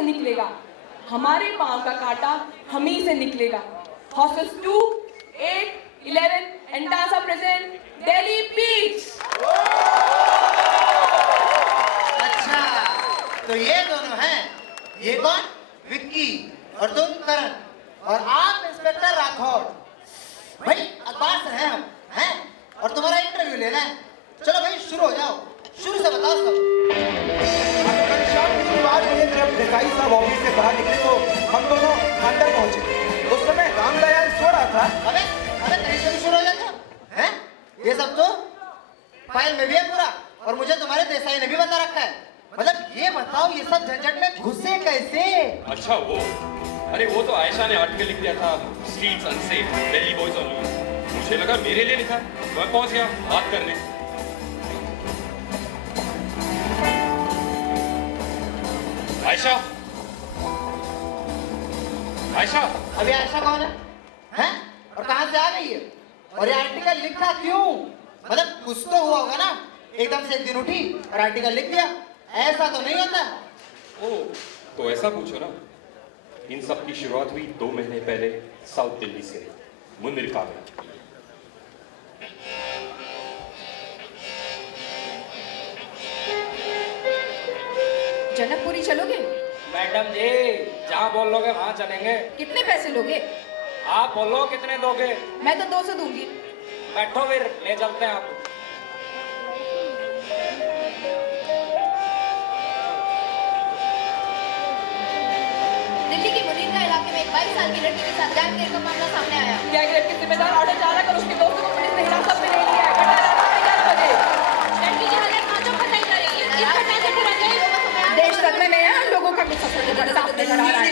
से निकलेगा, हमारे पांव का कांटा हम ही से निकलेगा। Hostels 2, 8, 11 and Tasa present Delhi Beach। अच्छा, तो ये दोनों हैं, ये कौन? विक्की और तुम करण, और आप इंस्पेक्टर राठौर। भाई अखबार से हैं हम, हैं? और तुम्हारा इंटरव्यू लेना है। चलो भाई शुरू हो जाओ, शुरू से बताओ सब। कल शाम की बात है जब देसाई साहब ऑफिस से बाहर निकले तो हम दोनों अंदर पहुंचे। उस समय रामदयाल सो रहा था। अबे कहीं से भी शुरू हो जाता है? ये सब तो फाइल में भी है पूरा, और मुझे तुम्हारे देसाई ने भी बता रखा है। मतलब ये बताओ ये सब झंझट में घुसे कैसे? अच्छा वो, अरे वो तो आयशा ने आर्टिकल लिख दिया था, streets unsafe, Delhi boys on loose. मुझे लगा मेरे लिए लिखा है, मैं पहुंच गया बात करने। आयशा, आयशा, अभी आयशा कौन है? हैं? और कहां से आ गई है? और ये आर्टिकल लिखा क्यों? मतलब कुछ तो हुआ होगा ना, एकदम से एक दिन उठी और आर्टिकल लिख दिया, ऐसा तो नहीं होता। ओ तो ऐसा पूछो ना। इन सब की शुरुआत हुई 2 महीने पहले साउथ दिल्ली से, मुन्निर कागड़ा। जनकपुरी चलोगे? मैडम जी जहाँ बोल लोगे वहाँ चलेंगे। कितने पैसे लोगे? आप बोलो कितने दोगे? मैं तो 200 दूंगी। बैठो फिर ले चलते हैं आप। दिल्ली की मुनीर का इलाके में एक 22 साल की लड़की के साथ गैंग रेप का मामला सामने आया। गैंग रेप के जिम्मेदार ऑटो चालक और उसके दोस्तों को पुलिस ने हिरासत में ले लिया है। घटना रात 11 बजे। लड़की की हालत नाजुक बताई जा रही है। इस घटना से पूरा देश सदमे में है, लोगों का गुस्सा साफ नजर आ रहा है।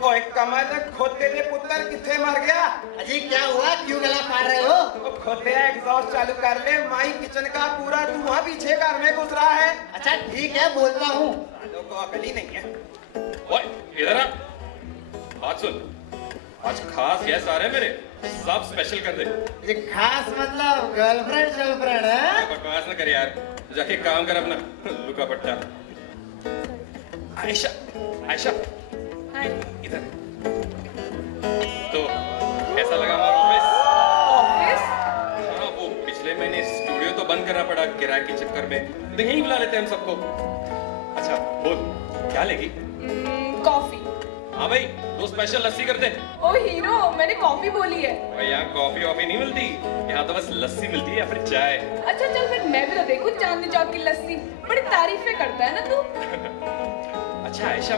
ओए कमल खोते ने पुत्र किथे मर गया? अजी क्या हुआ, क्यों गला फाड़ रहे हो? तो खोते एग्जॉस्ट चालू कर ले, माई किचन का पूरा धुआं पीछे घर में घुस रहा है। अच्छा ठीक है बोलता हूँ। लोगों को अकल ही नहीं है। ओए इधर आ, बात सुन। आज खास गेस्ट आ रहे हैं मेरे। सब स्पेशल कर दे। ये खास मतलब गर्लफ्रेंड है? बकवास ना कर यार, जाके काम कर अपना लुका पट्टा। आयशा, आयशा, इधर। तो कैसा लगा हमारा ऑफिस? हाँ, वो पिछले महीने स्टूडियो तो बंद करना पड़ा किराए के चक्कर में, तो यहीं बुला लेते हैं हम सबको। अच्छा बोल, क्या लेगी? कॉफी। हाँ भाई, दो स्पेशल लस्सी कर दे। ओ हीरो, मैंने कॉफी बोली है। भाई यहाँ कॉफी वॉफी नहीं मिलती, यहाँ तो बस लस्सी मिलती है या फिर चाय। अच्छा चल फिर मैं भी तो देखूं चांदनी चौक की लस्सी, बड़ी तारीफें करता है ना तू। अच्छा आयशा,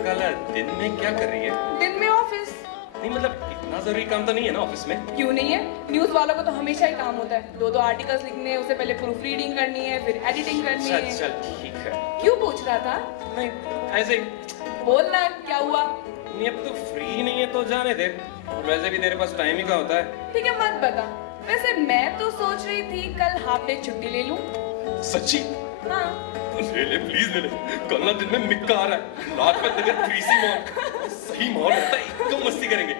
कल दिन में क्या कर रही है? दिन में ऑफिस। नहीं मतलब इतना जरूरी काम तो नहीं है ना ऑफिस में? क्यों नहीं है? न्यूज वालों को तो हमेशा ही काम होता है, दो आर्टिकल्स लिखने हैं, उससे पहले प्रूफ रीडिंग करनी है, फिर एडिटिंग करनी है। चल ठीक है। क्यों पूछ रहा था? नहीं ऐसे ही। बोलना क्या हुआ? नहीं अब तो फ्री नहीं है तो जाने दे, वैसे भी तेरे पास टाइम ही का होता है। ठीक है मत बता। वैसे मैं तो सोच रही थी कल हाफ डे छुट्टी ले लूं। सच्ची? हाँ। ले ले प्लीज ले ले, कल ना दिन में मिक्का आ रहा है, रात में दिन 3C मॉल, सही मॉल होता है, एकदम मस्ती करेंगे।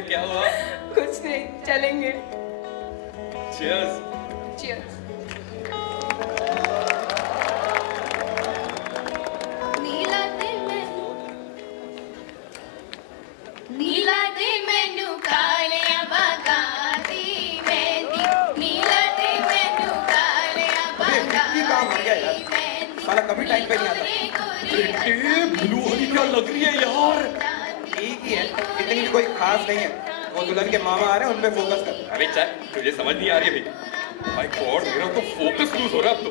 क्या हुआ? कुछ नहीं, चलेंगे। Cheers. Cheers. नीला दे मैनू कालिया बागाती मेहंदी, नीला दे मैनू कालिया बागाती काम हो गया यार, साला कभी टाइम पे नहीं आता। बेटे ब्लू हनी क्या लग रही है यार? ठीक ही है, इतनी भी कोई खास नहीं है। वो दुल्हन के मामा आ रहे हैं, उन पे फोकस कर। अबे चल, तुझे समझ नहीं आ रही है भाई। माय गॉड, मेरा तो फोकस लूज हो रहा है अब तो।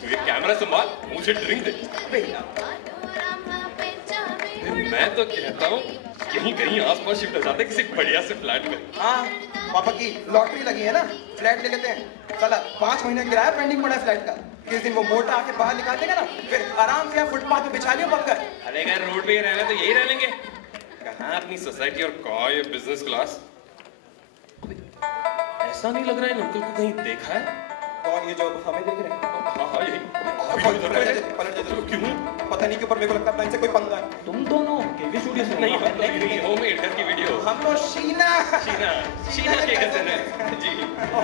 तू ये कैमरा संभाल, मुझे ड्रिंक दे। मैं तो कहता हूँ कहीं कहीं आसपास शिफ्ट हो जाते किसी बढ़िया से फ्लैट में। हाँ, पापा की लॉटरी लगी है ना, फ्लैट ले लेते हैं। साला 5 महीने किराया पेंडिंग पड़ा है फ्लैट का। किस दिन वो मोटा आके बाहर निकाल देगा ना, फिर आराम से फुटपाथ पे बिछा लियो पक्का। अरे अगर रोड पे ही रहना तो यही रह लेंगे। कहाँ अपनी सोसाइटी और कहाँ ये बिजनेस क्लास? ऐसा नहीं लग रहा है अंकल को कहीं देखा है? कौन ये जो हमें देख रहे हैं? हाँ हाँ यही। पलट जा। क्यों? पता नहीं क्यों पर मेरे को लगता है इनसे कोई पंगा है। तुम दोनों केवी स्टूडियो से नहीं हम तो नहीं होम एडिटर की वीडियो। हम तो शीना शीना के कजन है जी।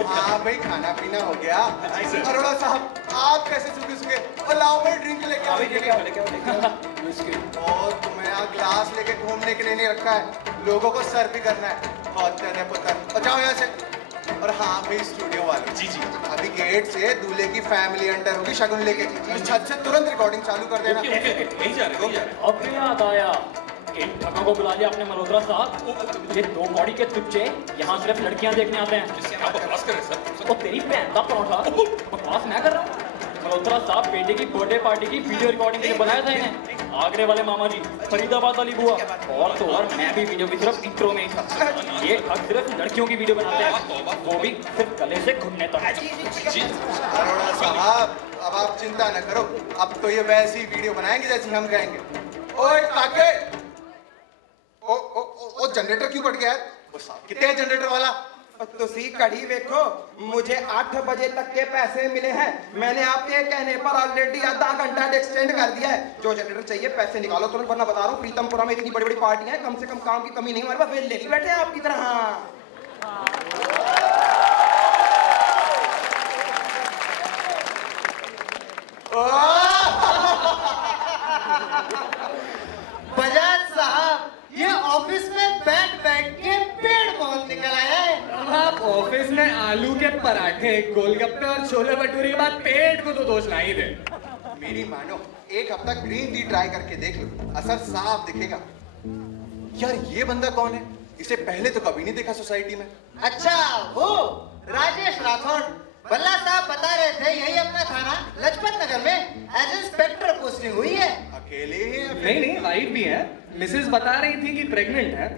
हाँ भाई, खाना पीना हो गया। जी सर। अरोड़ा साहब, आप कैसे सूखे और लाओ भाई ड्रिंक लेके आओ। और तुम्हें यहाँ ग्लास लेके घूमने के लिए नहीं रखा है, लोगों को सर्व भी करना है। बहुत तेरे पुत्र, और जाओ यहाँ से। और हाँ भाई स्टूडियो वाले, जी जी अभी गेट से दूल्हे की फैमिली एंटर होगी शगुन लेके, छत से तुरंत रिकॉर्डिंग चालू कर देना। नहीं जा रहे। अब याद आया, इन ठगों को बुला लिया अपने मल्होत्रा साहब। ये 2 कौड़ी के तुच्चे यहाँ सिर्फ लड़कियाँ देखने आते हैं। आप बकवास कर रहे हैं सर। और तेरी बहन का परोठा बकवास मैं कर रहा हूँ। मल्होत्रा साहब बेटे की बर्थडे पार्टी की वीडियो रिकॉर्डिंग के लिए बनाया था इन्हें। आगरे वाले मामा जी, फरीदाबाद वाली बुआ, और तो और मैं भी वीडियो की सिर्फ इंट्रो में ही था। ये ठग सिर्फ लड़कियों की वीडियो बनाते हैं, वो भी सिर्फ गले से घुटने तक। अरोड़ा साहब, अब आप चिंता न करो, अब तो ये वैसी वीडियो बनाएंगे जैसी हम कहेंगे। ओए काके, ओ जनरेटर क्यों कट गया है? वो साहब कितने हैं जनरेटर वाला? तो सी कड़ी देखो, मुझे 8 बजे तक के पैसे मिले हैं। मैंने आपके कहने पर ऑलरेडी आधा घंटा एक्सटेंड कर दिया है। जो जनरेटर चाहिए पैसे निकालो तुरंत, वरना बता रहा हूँ प्रीतमपुरा में इतनी बड़ी बड़ी पार्टियां हैं, कम से कम काम की कमी नहीं, हमारे पास वेल ले बैठे हैं आपकी तरह। बजाज साहब, ये ऑफिस में बैठ के पेड़ बहुत निकल आया है। आप ऑफिस में आलू के पराठे, गोलगप्पे और छोले भटूरे के बाद पेट को तो दोष ना ही दे। मेरी मानो, 1 हफ्ता ग्रीन टी ट्राई करके देख लो, असर साफ दिखेगा। यार ये बंदा कौन है? इसे पहले तो कभी नहीं देखा सोसाइटी में। अच्छा वो राजेश राठौड़, बल्ला साहब बता रहे थे यही अपना थाना लजपत नगर में एज इंस्पेक्टर पोस्टिंग हुई है। अकेले ही हैं? नहीं वाइफ भी है। मिसेस बता रही थी कि प्रेग्नेंट है।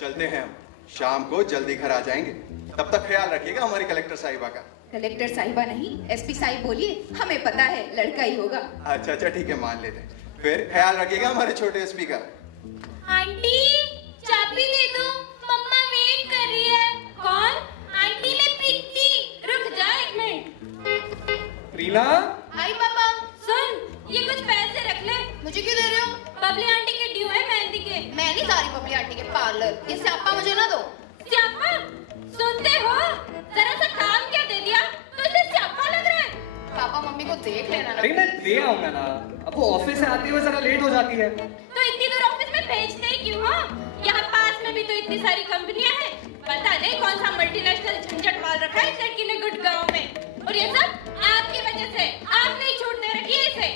चलते हैं हम, शाम को जल्दी घर आ जाएंगे। तब तक ख्याल रखिएगा हमारी कलेक्टर साहिबा का। कलेक्टर साहिबा नहीं, एसपी साहिब बोलिए, हमें पता है लड़का ही होगा। अच्छा ठीक है, मान लेते हैं। फिर ख्याल रखिएगा हमारे छोटे एसपी का। आंटी चाबी दे दो, मम्मा वेट कर रही है। कौन? आंटी ने प्रीति। रुक जा 1 मिनट। रीना, आई पापा। सुन, ये कुछ पैसे रख ले। मुझे क्यों दे रहे हो? बबली आंटी के ड्यू है मेहंदी के। मैं नहीं जा रही बबली आंटी के पार्लर, ये स्यापा मुझे ना दो। देख लेना ना। अरे मैं दे आऊंगा ना, अब वो ऑफिस से आती हुए जरा लेट हो जाती है। तो इतनी दूर ऑफिस में भेजते ही क्यों हो? यहाँ पास में भी तो इतनी सारी कंपनियां हैं। पता नहीं कौन सा मल्टीनेशनल झंझट मार रखा है इस लड़की ने गुड़गांव में। और ये सब आपकी वजह से। आपने ही छूट दे रखी है इसे।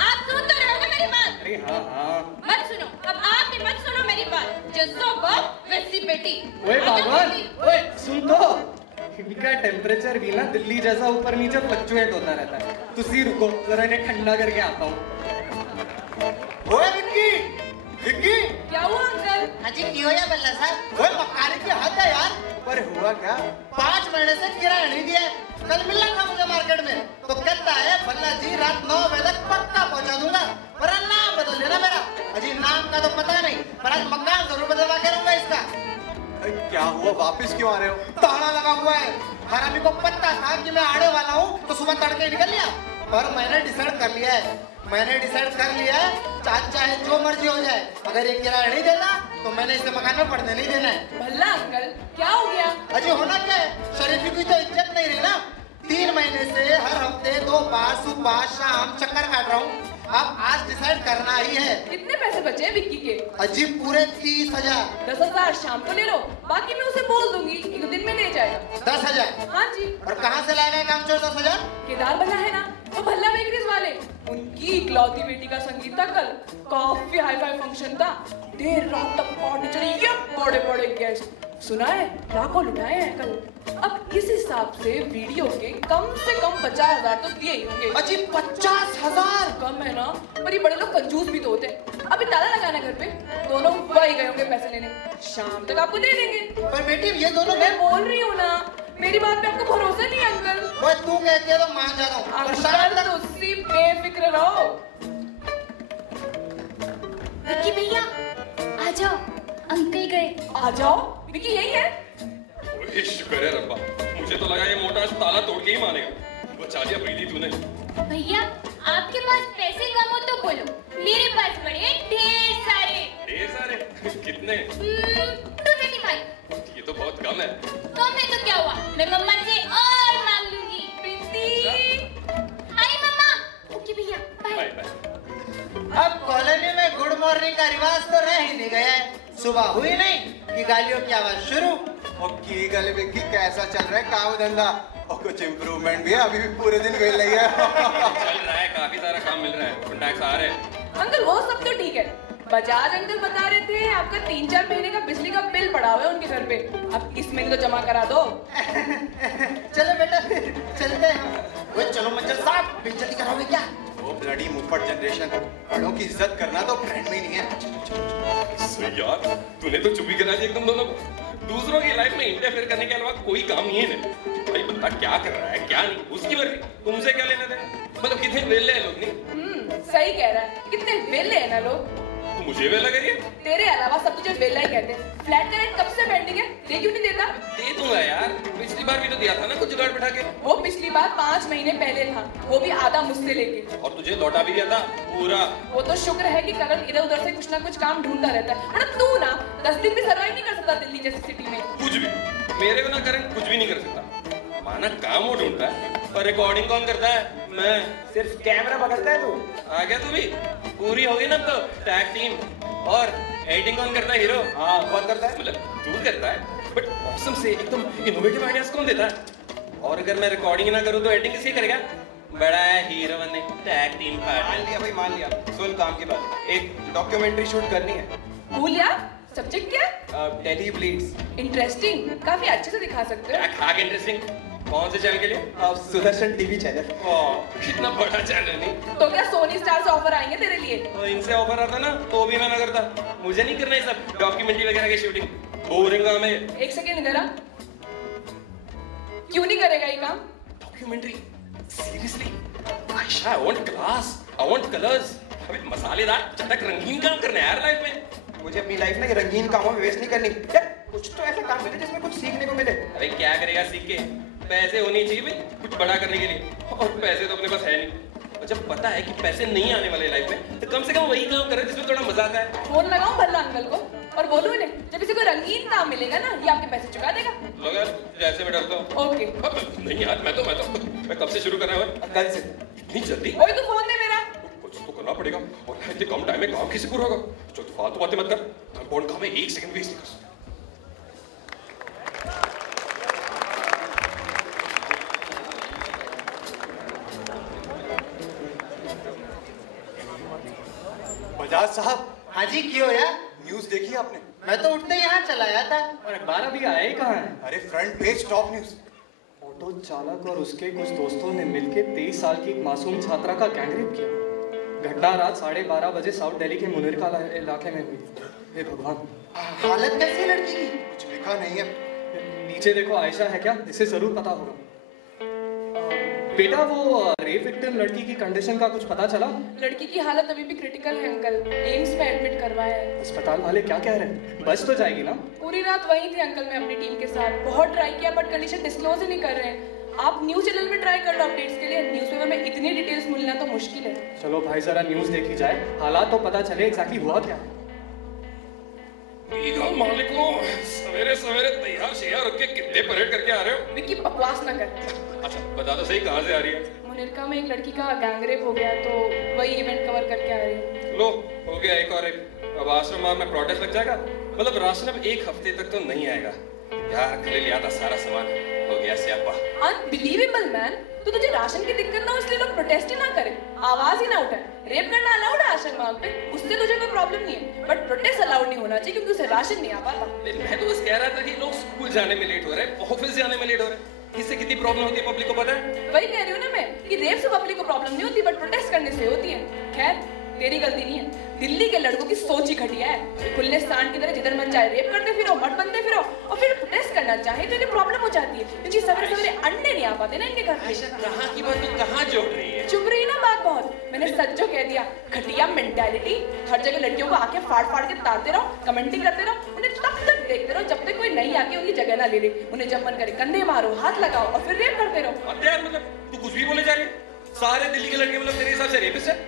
आप सुन तो रहे हो मेरी बात? अरे हाँ हाँ। मत सुनो, अब आप भी मत सुनो मेरी बात। जैसो बाप वैसी बेटी। ओए भगवान, ओए सुन तो, इनका टेम्परेचर भी ना दिल्ली जैसा ऊपर नीचे फ्लक्चुएट होता रहता है। तुसी रुको, जरा इन्हें ठंडा करके आता हूँ। ओए विक्की, विक्की। क्या हुआ अंकल? हाँ जी, क्यों है बल्ला साहब? ओए मक्कारी की हद है यार। पर हुआ क्या? 5 महीने से किराया नहीं दिया। कल मिलना था मुझे मार्केट में, तो कहता है बल्ला जी रात 9 बजे तक पक्का पहुंचा दूंगा, पर नाम बदल देना मेरा। अजी नाम का तो पता नहीं, पर आज मकान जरूर बदलवा के रहूंगा इसका। क्या हुआ, वापस क्यों आ रहे हो? ताला लगा हुआ है। हरामी को पता था कि मैं आने वाला हूँ, तो सुबह तड़के निकल लिया। पर मैंने डिसाइड कर लिया है, चाहे जो मर्जी हो जाए, अगर ये किराया नहीं देता तो मैंने इसे मकान में पढ़ने नहीं देना है। भल्ला अंकल, क्या हो गया? अजी होना क्या है, शरीफी की तो इज्जत नहीं रही ना। 3 महीने से हर हफ्ते 2 बार सुबह शाम चक्कर काट रहा हूँ। अब आज डिसाइड करना ही है। कितने पैसे बचे हैं विक्की के? अजी पूरे 30,000। 10,000 शाम को ले लो, बाकी मैं उसे बोल दूंगी, 1 दिन में ले जाएगा। 10,000? हाँ जी। और कहाँ से लाएगा काम चोर 10,000? केदार भल्ला है ना, वो भल्ला बेकरीज वाले, उनकी इकलौती बेटी का संगीत था कल। काफी हाई-फाई फंक्शन था, देर रात तक पार्टी चली, ये बड़े-बड़े गेस्ट। सुना है लाखों लुटाए हैं कल। अब इस हिसाब से वीडियो के कम से कम 50,000 तो दिए ही होंगे। अजी 50,000? कम है ना, पर ये बड़े लोग कंजूस भी तो होते हैं। अभी ताला लगाना घर पे, दोनों वही गए होंगे पैसे लेने, शाम तक आपको दे देंगे। पर बेटी ये दोनों मैं बोल रही हूँ ना, मेरी बात पे आपको भरोसा नहीं है अंकल। वो तू कहती है तो मान जाता हूँ, पर शाम अंकल तक तुसी बेफिक्र रहो। विक्की भैया आ जाओ, अंकल गए। आ जाओ, विक्की यही है। ओए शुक्र है रब्बा, मुझे तो लगा ये मोटा ताला तोड़ के ही मारेगा। बचा लिया प्रीति तूने। भैया आपके पास पैसे कम हो तो बोलो, मेरे पास पड़े हैं ढेर सारे। ढेर सारे? कितने? 225। ये तो बहुत कम है। कम है तो क्या हुआ, मैं मम्मा से और मांग लूंगी। प्रीति आई मम्मा। ओके भैया बाय। Bye bye. अब कॉलोनी में गुड मॉर्निंग का रिवाज तो रह ही नहीं गया है। सुबह हुई नहीं कि गालियों की आवाज शुरू। और की गले विक्की कैसा चल रहा है काम धंधा? और कुछ इम्प्रूवमेंट भी है? अभी भी पूरे दिन वेल नहीं है। चल रहा है, काफी सारा काम मिल रहा है, कॉन्टैक्ट्स आ रहे हैं। अंकल वो सब तो ठीक है। बजाज अंकल बता रहे थे आपका 3-4 महीने का बिजली का बिल पड़ा हुआ है उनके घर पे, अब इस महीने तो जमा करा दो। चलो बेटा चलते हैं। वो चलो मंजर साहब, बेइज्जती कराओगे क्या? वो ब्लडी मुफ्फट जनरेशन, बड़ों की इज्जत करना तो फ्रेंड में ही नहीं है। सही यार, तूने तो चुप ही करा दी एकदम दोनों को। दूसरों की लाइफ में इंटरफेयर करने के अलावा कोई काम नहीं है ना। भाई बंदा क्या कर रहा है क्या नहीं, उसकी मर्जी, तुमसे क्या लेना देना। मतलब कितने वेले हैं लोग नहीं? सही कह रहा है, कितने वेले हैं ना लोग। तू मुझे वेला कह रही है? तेरे अलावा सब तुझे वेला ही कहते हैं। फ्लैट का रेंट कब से पेंडिंग है, दे क्यों नहीं देता? दे दूंगा यार, पिछली बार भी तो दिया था ना कुछ जुगाड़ बिठा के। वो पिछली बार 5 महीने पहले था, वो भी आधा मुझसे लेके। और तुझे लौटा भी दिया था पूरा। वो तो शुक्र है कि करण इधर उधर से कुछ ना कुछ काम ढूंढता रहता है, वरना तू ना 10 दिन भी सर्वाइव नहीं कर सकता दिल्ली जैसी सिटी में। कुछ भी, मेरे बिना करण कुछ भी नहीं कर सकता। माना काम वो ढूंढता है, पर रिकॉर्डिंग कौन करता है? मैं। सिर्फ कैमरा पकड़ता है तू। आ गया तू भी? पूरी हो गई ना तो टैग टीम। और एडिटिंग कौन करता है? हीरो। हाँ कौन करता है? मतलब तू करता है, बट ऑसम से एकदम इनोवेटिव आइडियाज कौन देता है? और अगर मैं रिकॉर्डिंग ना करूं तो एडिटिंग किसकी करेगा? बड़ा है हीरो बनने, टैग टीम मान पार्टनर। लिया भाई मान लिया। सुन काम की बात, एक डॉक्यूमेंट्री शूट करनी है। भूल यार, सब्जेक्ट क्या है? दिल्ली ब्लीड्स। इंटरेस्टिंग, काफी अच्छे से दिखा सकते क्या हो। खा के इंटरेस्टिंग? कौन से चैनल के लिए? Sudarshan TV channel. कितना बड़ा चैनल नहीं? तो क्या सोनी स्टार से ऑफर आएंगे तेरे लिए? तो इनसे ऑफर आता ना तो भी मैं ना करता। मुझे नहीं करना ये सब डॉक्यूमेंट्री वगैरह की शूटिंग, बोरिंग काम है। एक सेकेंड इधर आ, क्यों नहीं करेगा ये काम? Documentary seriously? Ayesha, I want class, I want colours. अबे मसालेदार चटक रंगीन काम करना है यार लाइफ में। मुझे अपनी लाइफ ना ये रंगीन कामों में वेस्ट नहीं करनी यार। कुछ तो ऐसा काम मिले जिसमें कुछ सीखने को मिले। अरे क्या करेगा सीख के? पैसे होने चाहिए भी कुछ बड़ा करने के लिए, और पैसे तो अपने पास है नहीं। और जब पता है कि पैसे नहीं आने वाले लाइफ में, तो कम से कम वही काम करे जिसमें थोड़ा मजा आता है। फोन लगाऊं भल्ला अंकल को? और बोलूं इन्हें जब इसे कोई रंगीन काम मिलेगा ना ये आपके पैसे चुका देगा। लो यार जैसे मैं डरता हूँ। ओके। नहीं यार मैं कब से शुरू कर रहा हूँ? कल से। इतनी जल्दी? ओए तू फोन दे मेरा। कुछ तो करना पड़ेगा और इतने कम टाइम में काम कैसे पूरा होगा? जो तू फालतू बातें मत कर। कंपाउंड काम है 1 सेकंड वेस्ट नहीं कर। बजाज साहब। हाँ जी क्यों यार? न्यूज देखी आपने? मैं तो उठते यहाँ चला आया था। और अखबार अभी आया ही कहाँ है? अरे front page top news. Auto चालक और उसके कुछ दोस्तों ने मिलकर 23 साल की एक मासूम छात्रा का गैंगरेप किया। घटना रात 12:30 बजे साउथ दिल्ली के मुनिरका इलाके में हुई। हे भगवान, हालत कैसी है लड़की की? कुछ लिखा नहीं है। नीचे देखो, आयशा है क्या? इसे जरूर पता होगा। बेटा वो रेप विक्टिम लड़की की कंडीशन का कुछ पता चला? लड़की की हालत अभी भी क्रिटिकल है अंकल, एम्स में एडमिट करवाया है। अस्पताल वाले क्या कह रहे हैं? बच तो जाएगी ना? पूरी रात वहीं थे अंकल मैं अपनी टीम के साथ, बहुत ट्राई किया बट कंडीशन डिस्क्लोज ही नहीं कर रहे हैं। आप न्यूज चैनल में ट्राई कर लो अपडेट्स के लिए, न्यूज़पेपर में इतनी डिटेल्स मिलना तो मुश्किल है। चलो भाई जरा न्यूज देखी जाए, हालात तो पता चले एग्जैक्टली हुआ क्या है। मालिको सवेरे सवेरे तैयार शेयर रख के कितने परेड करके आ रहे हो? विक्की बकवास ना कर। अच्छा बता दो सही कहाँ से आ रही है? मुनिरका में एक लड़की का गैंगरेप हो गया तो वही इवेंट कवर करके आ रही है। लो हो गया एक और एक। अब आश्रम में प्रोटेस्ट लग जाएगा, मतलब राशन अब 1 हफ्ते तक तो नहीं आएगा यार। कल लिया था सारा सामान, हो गया स्यापा। अनबिलीवेबल मैन, तो तुझे राशन की दिक्कत ना हो इसलिए लोग प्रोटेस्ट ही ना करें, आवाज ही ना उठाए। रेप करना अलाउड है आश्रम मार्ग पे, उससे तुझे कोई प्रॉब्लम नहीं है, बट प्रोटेस्ट अलाउड नहीं होना चाहिए क्योंकि उसे राशन नहीं आ पाता। मैं तो बस कह रहा था कि लोग स्कूल जाने में लेट हो रहे हैं, ऑफिस जाने में लेट हो रहे हैं, इससे कितनी प्रॉब्लम होती है पब्लिक को पता है? वही कह रही हूँ ना मैं कि रेप से पब्लिक को प्रॉब्लम नहीं होती बट प्रोटेस्ट करने से होती है। खैर तेरी गलती नहीं है, दिल्ली के लड़कों की सोच ही घटिया है। खुले स्थान की तरह जिधर मन चाहे रेप करते फिरो, मत बनते फिरो और फिर प्रोटेस्ट करना चाहे तो इन्हें प्रॉब्लम हो जाती है क्योंकि सवेरे सवेरे अंडे नहीं आ पाते ना इनके घर पे। कहाँ की बात तू कहाँ जोड़ रही है? चुप रही ना बात बहुत, मैंने सच जो कह दिया। घटिया मेंटालिटी, हर जगह लड़कियों को आके फाड़ फाड़ के ताड़ते रहो, कमेंटिंग करते रहो, उन्हें तब तक देखते रहो जब तक कोई नहीं आके उनकी जगह ना ले ले। उन्हें जब मन करे कंधे मारो, हाथ लगाओ और फिर रेप करते रहो। अब यार मतलब तू कुछ भी बोले जा रही है? सारे दिल्ली के लड़के मतलब तेरे हिसाब से रेपिस्ट है?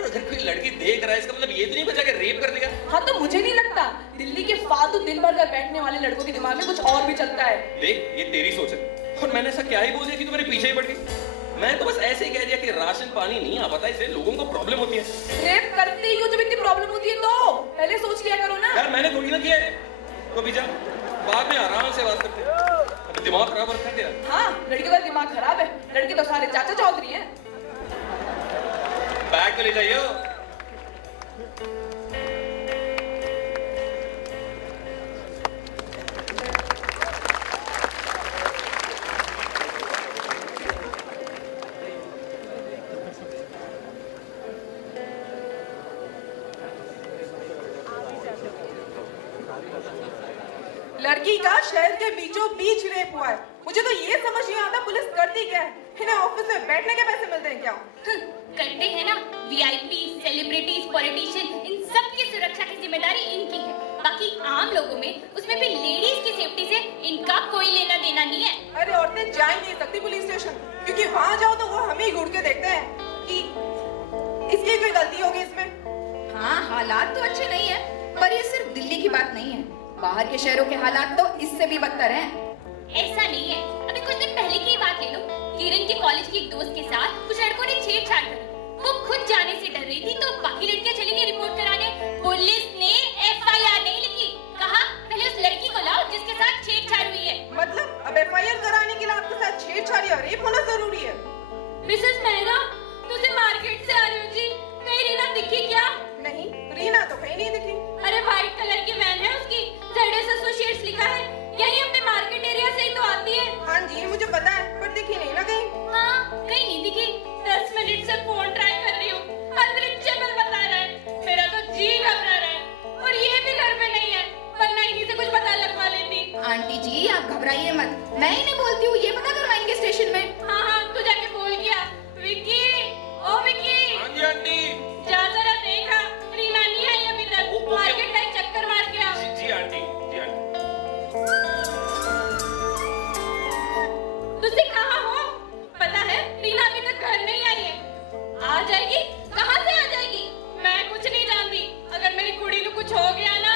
अगर कोई लड़की देख रहा है इसका मतलब ये तो नहीं बचा के रेप कर देगा। हाँ तो मुझे नहीं लगता, दिल्ली के फालतू दिन भर घर बैठने वाले लड़कों के दिमाग में कुछ और भी चलता है। देख ये तेरी सोच है और मैंने ऐसा क्या ही बोल दिया कि तू मेरे पीछे ही पड़ गई। मैं तो बस ऐसे ही कह दिया कि राशन पानी नहीं आ पाता इसलिए लोगों को प्रॉब्लम होती है। रेप करते ही हो जब इतनी प्रॉब्लम होती है तो पहले सोच लिया करो ना। यार मैंने थोड़ी ना किया है, तो भी जा बाद में आराम से बात करते हैं। दिमाग खराब रखा है तेरा। हाँ लड़कियों का दिमाग खराब है, लड़के तो सारे चाचा चौधरी हैं। बैग तो ले जाइए। लड़की का शहर के बीचों बीच रेप हुआ है। मुझे तो ये समझ नहीं आता पुलिस करती क्या है? इन्हें ऑफिस में बैठने के पैसे मिलते हैं क्या? करते हैं ना, वीआईपी, सेलिब्रिटीज, पॉलिटिशियन, इन सब की सुरक्षा की जिम्मेदारी इनकी है। बाकी आम लोगों में, उसमें भी लेडीज की सेफ्टी से इनका कोई लेना देना नहीं है। अरे औरतें जा ही नहीं सकती पुलिस स्टेशन क्योंकि वहाँ जाओ तो वो हमें ही घूर के देखते हैं कि इसकी कोई गलती होगी इसमें। हाँ हालात तो अच्छे नहीं है पर ये सिर्फ दिल्ली की बात नहीं है, बाहर के शहरों के हालात तो इससे भी बदतर हैं। ऐसा नहीं है, अभी कुछ दिन पहले की बात ले लो। किरण के कॉलेज की एक दोस्त के साथ कुछ लड़कों ने छेड़छाड़ करी। वो खुद जाने से डर रही थी तो बाकी लड़कियां चली गई रिपोर्ट कराने। पुलिस ने एफआईआर नहीं लिखी, कहा पहले उस लड़की को लाओ जिसके साथ छेड़छाड़ हुई है। मतलब अब एफआईआर कराने के लिए आपके साथ छेड़छाड़ या रेप होना जरूरी है? मिसेस मेहरा, तुझे मार्केट से आ रही हो जी, कहीं रीना दिखी क्या? नहीं, रीना तो कहीं नहीं दिखी। अरे व्हाइट कलर की वैन है उसकी, जेडएस एसोसिएट्स लिखा है, यही अपने मार्केट एरिया से ही तो आती है। हाँ जी मुझे पता है पर दिखी नहीं ना कहीं। हाँ कहीं नहीं दिखी, 10 मिनट से फोन ट्राई कर रही हूँ, अनरीचेबल बता रहा है। मेरा तो जी घबरा रहा है और ये भी घर में नहीं है, वरना इन्हीं से कुछ पता लगवा लेती। आंटी जी आप घबराइए मत, मैं इन्हें बोलती हूँ ये पता करवाएंगे स्टेशन में। हाँ हाँ तू जाके बोल गया। विक्की, ओ विक्की। हाँ जी आंटी। जा जरा देखा, रीना नहीं आई अभी तक, मार्केट का चक्कर मार के आ। जी आंटी, जी आंटी। तुझे कहाँ हो? पता है रीना अभी तक घर नहीं आई है। आ जाएगी, कहाँ से आ जाएगी? मैं कुछ नहीं जानती, अगर मेरी कुड़ी को कुछ हो गया ना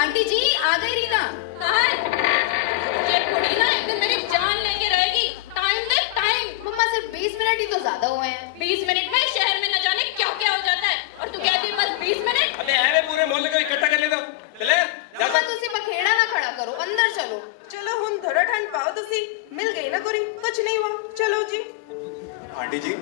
आंटी जी आ गई रीना। कहाँ है? ये कुड़ी ना एकदम मेरी जान लेके रहेगी। टाइम दे टाइम। मम्मा सिर्फ 20 मिनट ही तो ज्यादा हुए हैं। 20 मिनट में शहर में न जाने क्या क्या हो जाता है और तू कहती है बस 20 मिनट। अबे ऐवे पूरे मोहल्ले को इकट्ठा कर लेता चले मम्मा तुसी बखेड़ा ना खड़ा करो, अंदर चलो। चलो हुन थोड़ा ठंड पाओ तुसी। मिल गई ना कुड़ी, कुछ नहीं हुआ। चलो जी। आंटी जी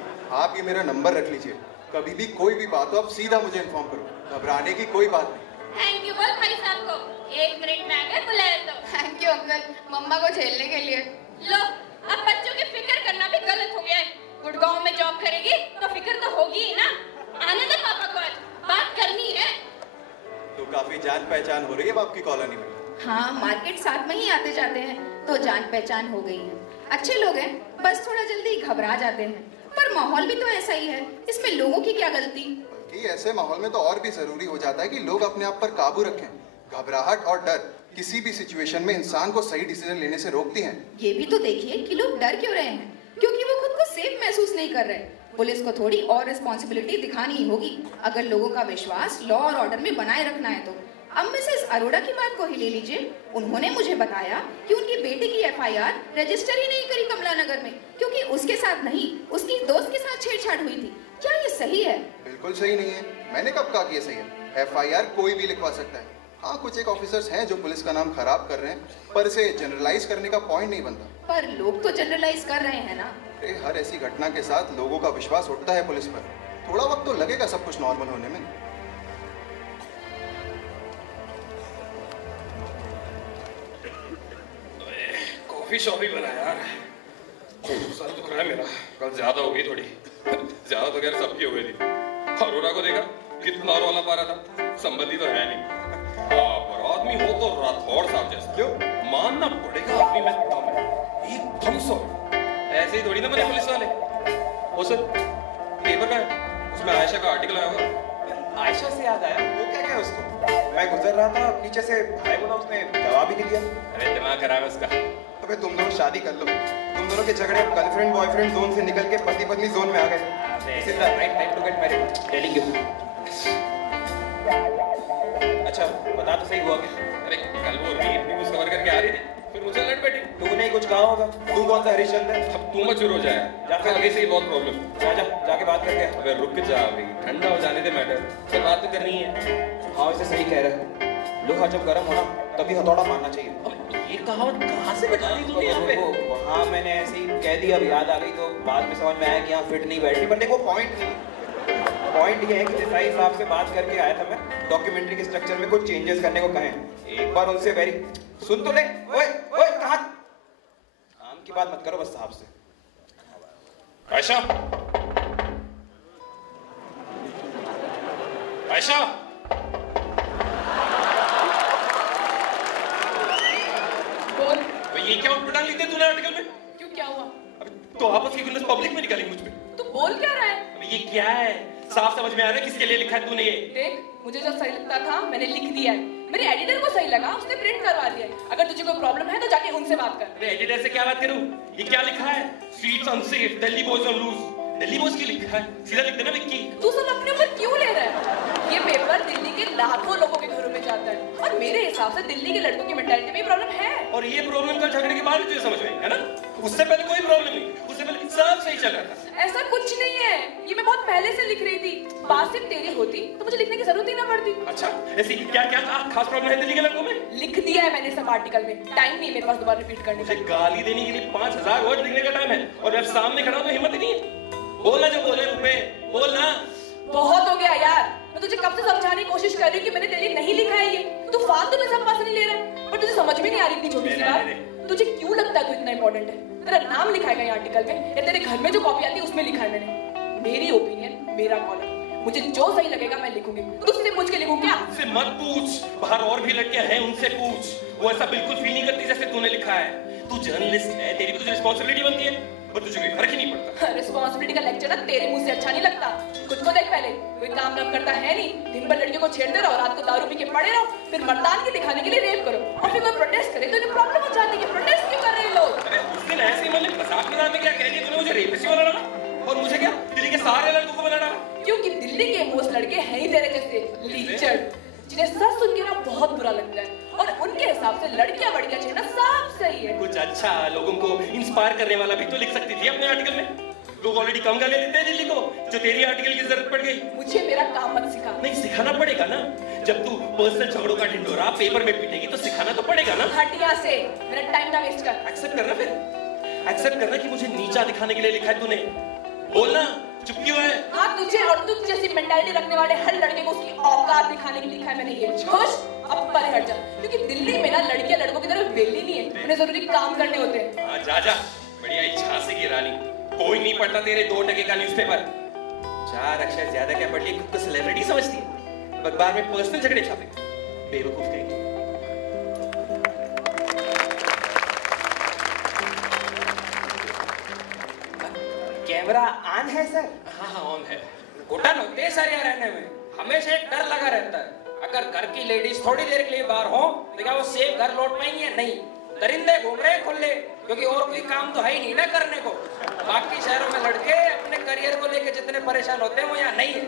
आप ये मेरा नंबर रख लीजिए, कभी भी कोई भी बात हो आप सीधा मुझे इन्फॉर्म करो, घबराने की कोई बात नहीं। थैंक यू बोल भाई साहब को, 1 मिनट में आकर बुलाया तो। थैंक यू अंकल, मम्मा को झेलने के लिए। लो अब बच्चों की फिक्र करना भी गलत हो गया है। गुड़गांव में जॉब करेगी तो फिक्र तो होगी ही ना। आने दे पापा को, आज बात करनी है। तो काफी जान पहचान हो रही है आपकी कॉलोनी में। हाँ मार्केट साथ में ही आते जाते हैं तो जान पहचान हो गई है। अच्छे लोग हैं, बस थोड़ा जल्दी घबरा जाते हैं। पर माहौल भी तो ऐसा ही है, इसमें लोगों की क्या गलती। बल्कि ऐसे माहौल में तो और भी जरूरी हो जाता है कि लोग अपने आप पर काबू रखें। घबराहट और डर किसी भी सिचुएशन में इंसान को सही डिसीजन लेने से रोकती हैं। ये भी तो देखिए कि लोग डर क्यों रहे हैं, क्योंकि वो खुद को सेफ महसूस नहीं कर रहे। पुलिस को थोड़ी और रिस्पॉन्सिबिलिटी दिखानी ही होगी अगर लोगों का विश्वास लॉ और ऑर्डर में बनाए रखना है तो। अब मिसेस अरोड़ा की बात को ही ले लीजिए। उन्होंने मुझे बताया कि उनकी बेटी की FIR रजिस्टर ही नहीं करी कमला नगर में, क्योंकि उसके साथ नहीं उसकी दोस्त के साथ छेड़छाड़ हुई थी। क्या ये सही है? बिल्कुल सही नहीं है। मैंने कब कहा कि ये सही है? FIR कोई भी लिखवा सकता है। हाँ कुछ एक ऑफिसर्स हैं जो पुलिस का नाम खराब कर रहे हैं, पर इसे जनरलाइज करने का पॉइंट नहीं बनता। पर लोग तो जनरलाइज कर रहे हैं ना। हर ऐसी घटना के साथ लोगों का विश्वास उठता है पुलिस पर। थोड़ा वक्त तो लगेगा सब कुछ नॉर्मल होने में। कॉफी शॉप ही बना यार, सर दुख रहा है मेरा। कल ज्यादा हो गई थोड़ी, ज्यादा तो खैर सबकी हो गई थी। अरोरा को देखा कितना रौला पा रहा था, संबंधी तो है नहीं। पर आदमी हो तो राठौड़ साहब जैसा। क्यों? मानना पड़ेगा आदमी में दम है, एकदम सो। ऐसे ही थोड़ी ना बने पुलिस वाले। वो सर पेपर का है, उसमें आयशा का आर्टिकल आया होगा। आयशा से याद आया, वो क्या क्या उसको? मैं गुजर रहा था नीचे से, भाई बोला, उसने जवाब ही नहीं दिया। अरे दिमाग खराब है उसका। अबे तुम दोनों शादी कर लो, तुम दोनों के झगड़े गर्लफ्रेंड बॉयफ्रेंड जोन से निकल के पति पत्नी जोन में आ गए। This is the right time to get married, telling you. अच्छा बता तो सही हुआ क्या? अरे कल वो रीड न्यूज़ कवर करके आ रही थी, फिर मुझे लड़ बैठी। तूने कुछ कहा होगा, तू कौन सा हरिश्चंद्र है? अब तू मत शुरू हो जाए, जाके आगे से ही बहुत प्रॉब्लम। जाके बात करके। अबे रुक जा अभी, ठंडा हो जाने दे मैटर, फिर बात तो करनी है। हाँ वैसे सही कह रहे हो, लोहा जब गर्म हो ना तभी हथौड़ा मारना चाहिए। ये कहावत कहाँ से निकाली तूने यहाँ पे? हाँ मैंने ऐसे ही कह दिया, अब याद आ गई तो बाद में समझ में आया कि यहाँ फिट नहीं बैठ रही। पर देखो पॉइंट ये है कि देसाई साहब से बात करके आया था मैं, डॉक्यूमेंट्री के स्ट्रक्चर में कुछ चेंजेस करने को कहें। एक बार उनसे वेरी सुन तो ले। ओए ओए कहाँ, काम की बात मत करो बस साहब से। आयशा, आयशा, बोल। ये क्या उठपटांग लिख दिया तूने आर्टिकल में? क्यों, क्या हुआ? तो आपस की गुल्लस पब्लिक में निकाली मुझ पे। तू बोल क्या रहा है? अबे ये क्या है? साफ समझ में आ रहा है किसके लिए लिखा है तूने ये? देख, मुझे जो सही लगता था मैंने लिख दिया है। मेरे एडिटर को सही लगा, उसने प्रिंट करवा दिया है। अगर तुझे कोई प्रॉब्लम है तो जाके उनसे बात कर। अबे एडिटर से क्या बात करूं? ये क्या लिखा है? Streets unsafe, Delhi boys on loose. Delhi boys की लिखा है, सीधा लिख देना विक्की। तू सब अपने ऊपर क्यों ले रहा है? ये पेपर दिल्ली के लाखों लोगों के घरों में जाता है और मेरे हिसाब से दिल्ली के लड़कों की मेंटालिटी में प्रॉब्लम है। और ये प्रॉब्लम कल झगड़े के बाद तुझे समझ में आई, है ना? उससे पहले कोई प्रॉब्लम नहीं, उससे पहले सब सही चल रहा था। ऐसा कुछ नहीं है, ये मैं बहुत पहले से लिख रही थी। बात सिर्फ तेरी होती तो मुझे लिखने की जरूरत ही ना पड़ती। अच्छा, ऐसी क्या क्या खास प्रॉब्लम है दिल्ली के लड़कों में? लिख दिया है मैंने सब आर्टिकल में, टाइम नहीं मेरे पास दोबारा रिपीट करने मुझे गाली देने के लिए 5000 वर्ड लिखने का टाइम है और मैं सामने खड़ा हूं तो हिम्मत ही नहीं है। बोलना जो बोले रुपए, बोलना। बहुत हो गया यार, मैं तुझे कब से समझाने की कोशिश कर रही हूँ कि मैंने तेरे लिए नहीं लिखा है ये। तू फालतू में सब पास नहीं ले रहा है, पर तुझे समझ में नहीं आ रही इतनी छोटी सी बात। तुझे क्यों लगता है तू इतना इंपॉर्टेंट है? तेरा नाम लिखा है आर्टिकल में या तेरे घर में जो कॉपी आती है उसमें लिखा है मैंने? मेरी ओपिनियन, मेरा कॉलम, मुझे जो सही लगेगा मैं लिखूंगी। तुझसे पूछ के लिखूं क्या? मुझसे मत पूछ, बाहर और भी लड़कियां हैं उनसे पूछ। वो ऐसा बिल्कुल फील नहीं करती जैसे तूने लिखा है। तू जर्नलिस्ट है, तेरी भी तो रिस्पांसिबिलिटी बनती है, पर तुझे कोई फर्क ही नहीं पड़ता। रिस्पांसिबिलिटी का लेक्चर ना तेरे मुंह से अच्छा नहीं लगता। खुद को देख पहले, कोई काम काम करता है नहीं, दिन भर लड़कियों को छेड़ते रहो, रात को दारू पी के पड़े रहो, फिर मर्दानगी दिखाने के लिए रेप करो और फिर कोई प्रोटेस्ट करे तो इन्हें प्रॉब्लम हो जाती है। प्रोटेस्ट क्यों कर रहे हैं लोग? अरे उस दिन ऐसे ही मतलब मजाक मजाक में क्या कह दिया तूने? मुझे रेपिस्ट बना डाला और मुझे क्या दिल्ली के सारे लड़कों को बना डाला? क्योंकि दिल्ली के मोस्ट लड़के हैं ही तेरे जैसे लीचड़, जिन्हें सच सुन के ना बहुत बुरा लगता है। लड़कियां वड़कियां चाहिए ना, सब सही है। कुछ अच्छा लोगों को इंस्पायर करने वाला भी तो लिख सकती थी अपने आर्टिकल में। लोग ऑलरेडी कम गाली देते हैं दिल्ली को, जो तेरी आर्टिकल की जरूरत पड़ गई। मुझे मेरा काम मत सिखा। नहीं, सिखाना पड़ेगा ना। जब तू पर्सनल झगड़ों का ढिंढोरा पेपर में पीटेगी तो सिखाना तो पड़ेगा ना। हट यहाँ से, मेरा टाइम ना वेस्ट कर। एक्सेप्ट करना, फिर एक्सेप्ट करना कि मुझे नीचा दिखाने के लिए लिखा है तूने। बोलना, चुप क्यों है? हाँ, तुझे और तुझ जैसी मेंटालिटी रखने वाले हर लड़के को उसकी औकात दिखाने के लिए लिखा है मैंने ये। खुश, अब परे हट जा, क्योंकि दिल्ली में ना लड़कियां लड़कों की तरह वेली नहीं है, उन्हें जरूरी काम करने होते हैं। हाँ, जा जा, बढ़िया ही झांसी की रानी। कोई नहीं पढ़ता तेरे 2 टके का न्यूज़पेपर। 4 अक्षर ज्यादा क्या पढ़ ली, खुद को सेलिब्रिटी समझती है, अखबार में पर्सनल झगड़े छापे। बेवकूफ कहीं। कैमरा ऑन है सर? हाँ, ऑन है। घुटन होते हैं सर यहाँ रहने में, हमेशा एक डर लगा रहता है। अगर घर की लेडीज थोड़ी देर के लिए बाहर हो तो क्या वो सेफ घर लौट पाएंगी या नहीं? दरिंदे घूम रहे हैं खुले, क्योंकि और कोई काम तो है ही नहीं ना करने को। बाकी शहरों में लड़के अपने करियर को लेकर जितने परेशान होते हैं वो यहाँ नहीं है।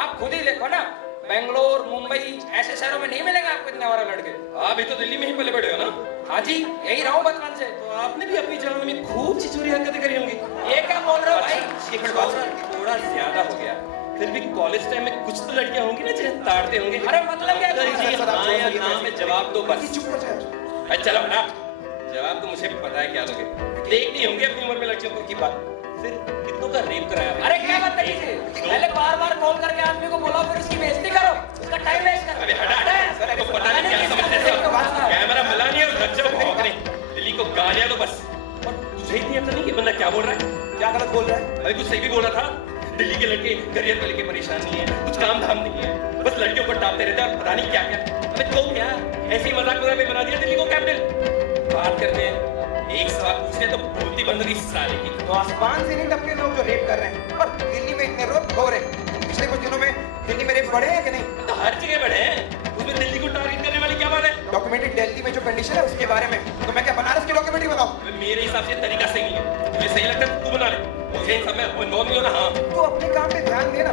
आप खुद ही देखो ना, बेंगलोर, मुंबई ऐसे शहरों में नहीं मिलेगा आपको इतने वाले लड़के। आप भी तो दिल्ली में ही पले बड़े हो ना? हाँ जी, यही रहा हूँ बचपन से। तो आपने भी अपनी जवानी में खूब चिचोरी हरकतें करी होंगी। ये क्या बोल रहे हो भाई? थोड़ा ज्यादा हो गया। फिर भी कॉलेज टाइम में कुछ तो लड़कियां होंगी ना जिन्हें ताड़ते होंगे। अरे मतलब क्या? जवाब दो बस। चुप हो जाओ। चलो ना, जवाब तो मुझे भी पता है क्या लोगे। देखनी होंगी अपनी उम्र में लड़कियों को की बात। फिर कितनों का रेप कराया? अरे क्या बात है? पहले बार-बार कॉल करके आदमी को बोलो, फिर उसकी बेइज्जती करो, उसका टाइम वेस्ट कर। अरे हटा, सर को पता नहीं क्या समझते हो। कैमरा मिला नहीं और बच्चों को भौंकने। दिल्ली को गालियां दो बस। और तुझे ही नहीं पता नहीं कि बंदा क्या बोल रहा है, क्या गलत बोल रहा है? अरे कुछ सही भी बोल रहा था। दिल्ली के लड़के करियर को लेके परेशान नहीं है, कुछ काम धाम नहीं है, बस लड़कियों को टापते रहते हैं और पता नहीं क्या क्या। अबे तो क्या ऐसे ही मजाक में बना दिया दिल्ली को कैपिटल। बात करते हैं, एक सवाल पूछने तो बोलती बंद हुई साले की। तो आसमान से नहीं टपके लोग जो रेप कर रहे हैं, और दिल्ली में इतने रेप हो रहे हैं। पिछले कुछ दिनों में दिल्ली में रेप बढ़े हैं कि नहीं? तो हर जगह बढ़े हैं, उसमें दिल्ली को टारगेट करने वाली क्या बात है? डॉक्यूमेंट्री दिल्ली में जो कंडीशन है उसके बारे में, तो मैं क्या बनारस की डॉक्यूमेंट्री बनाऊं? मेरे हिसाब से तरीका सही नहीं है। मुझे सही लगता है तू बना ले, मुझे इन सब में इन्वॉल्व नहीं होना। हाँ, तो अपने काम पे ध्यान देना,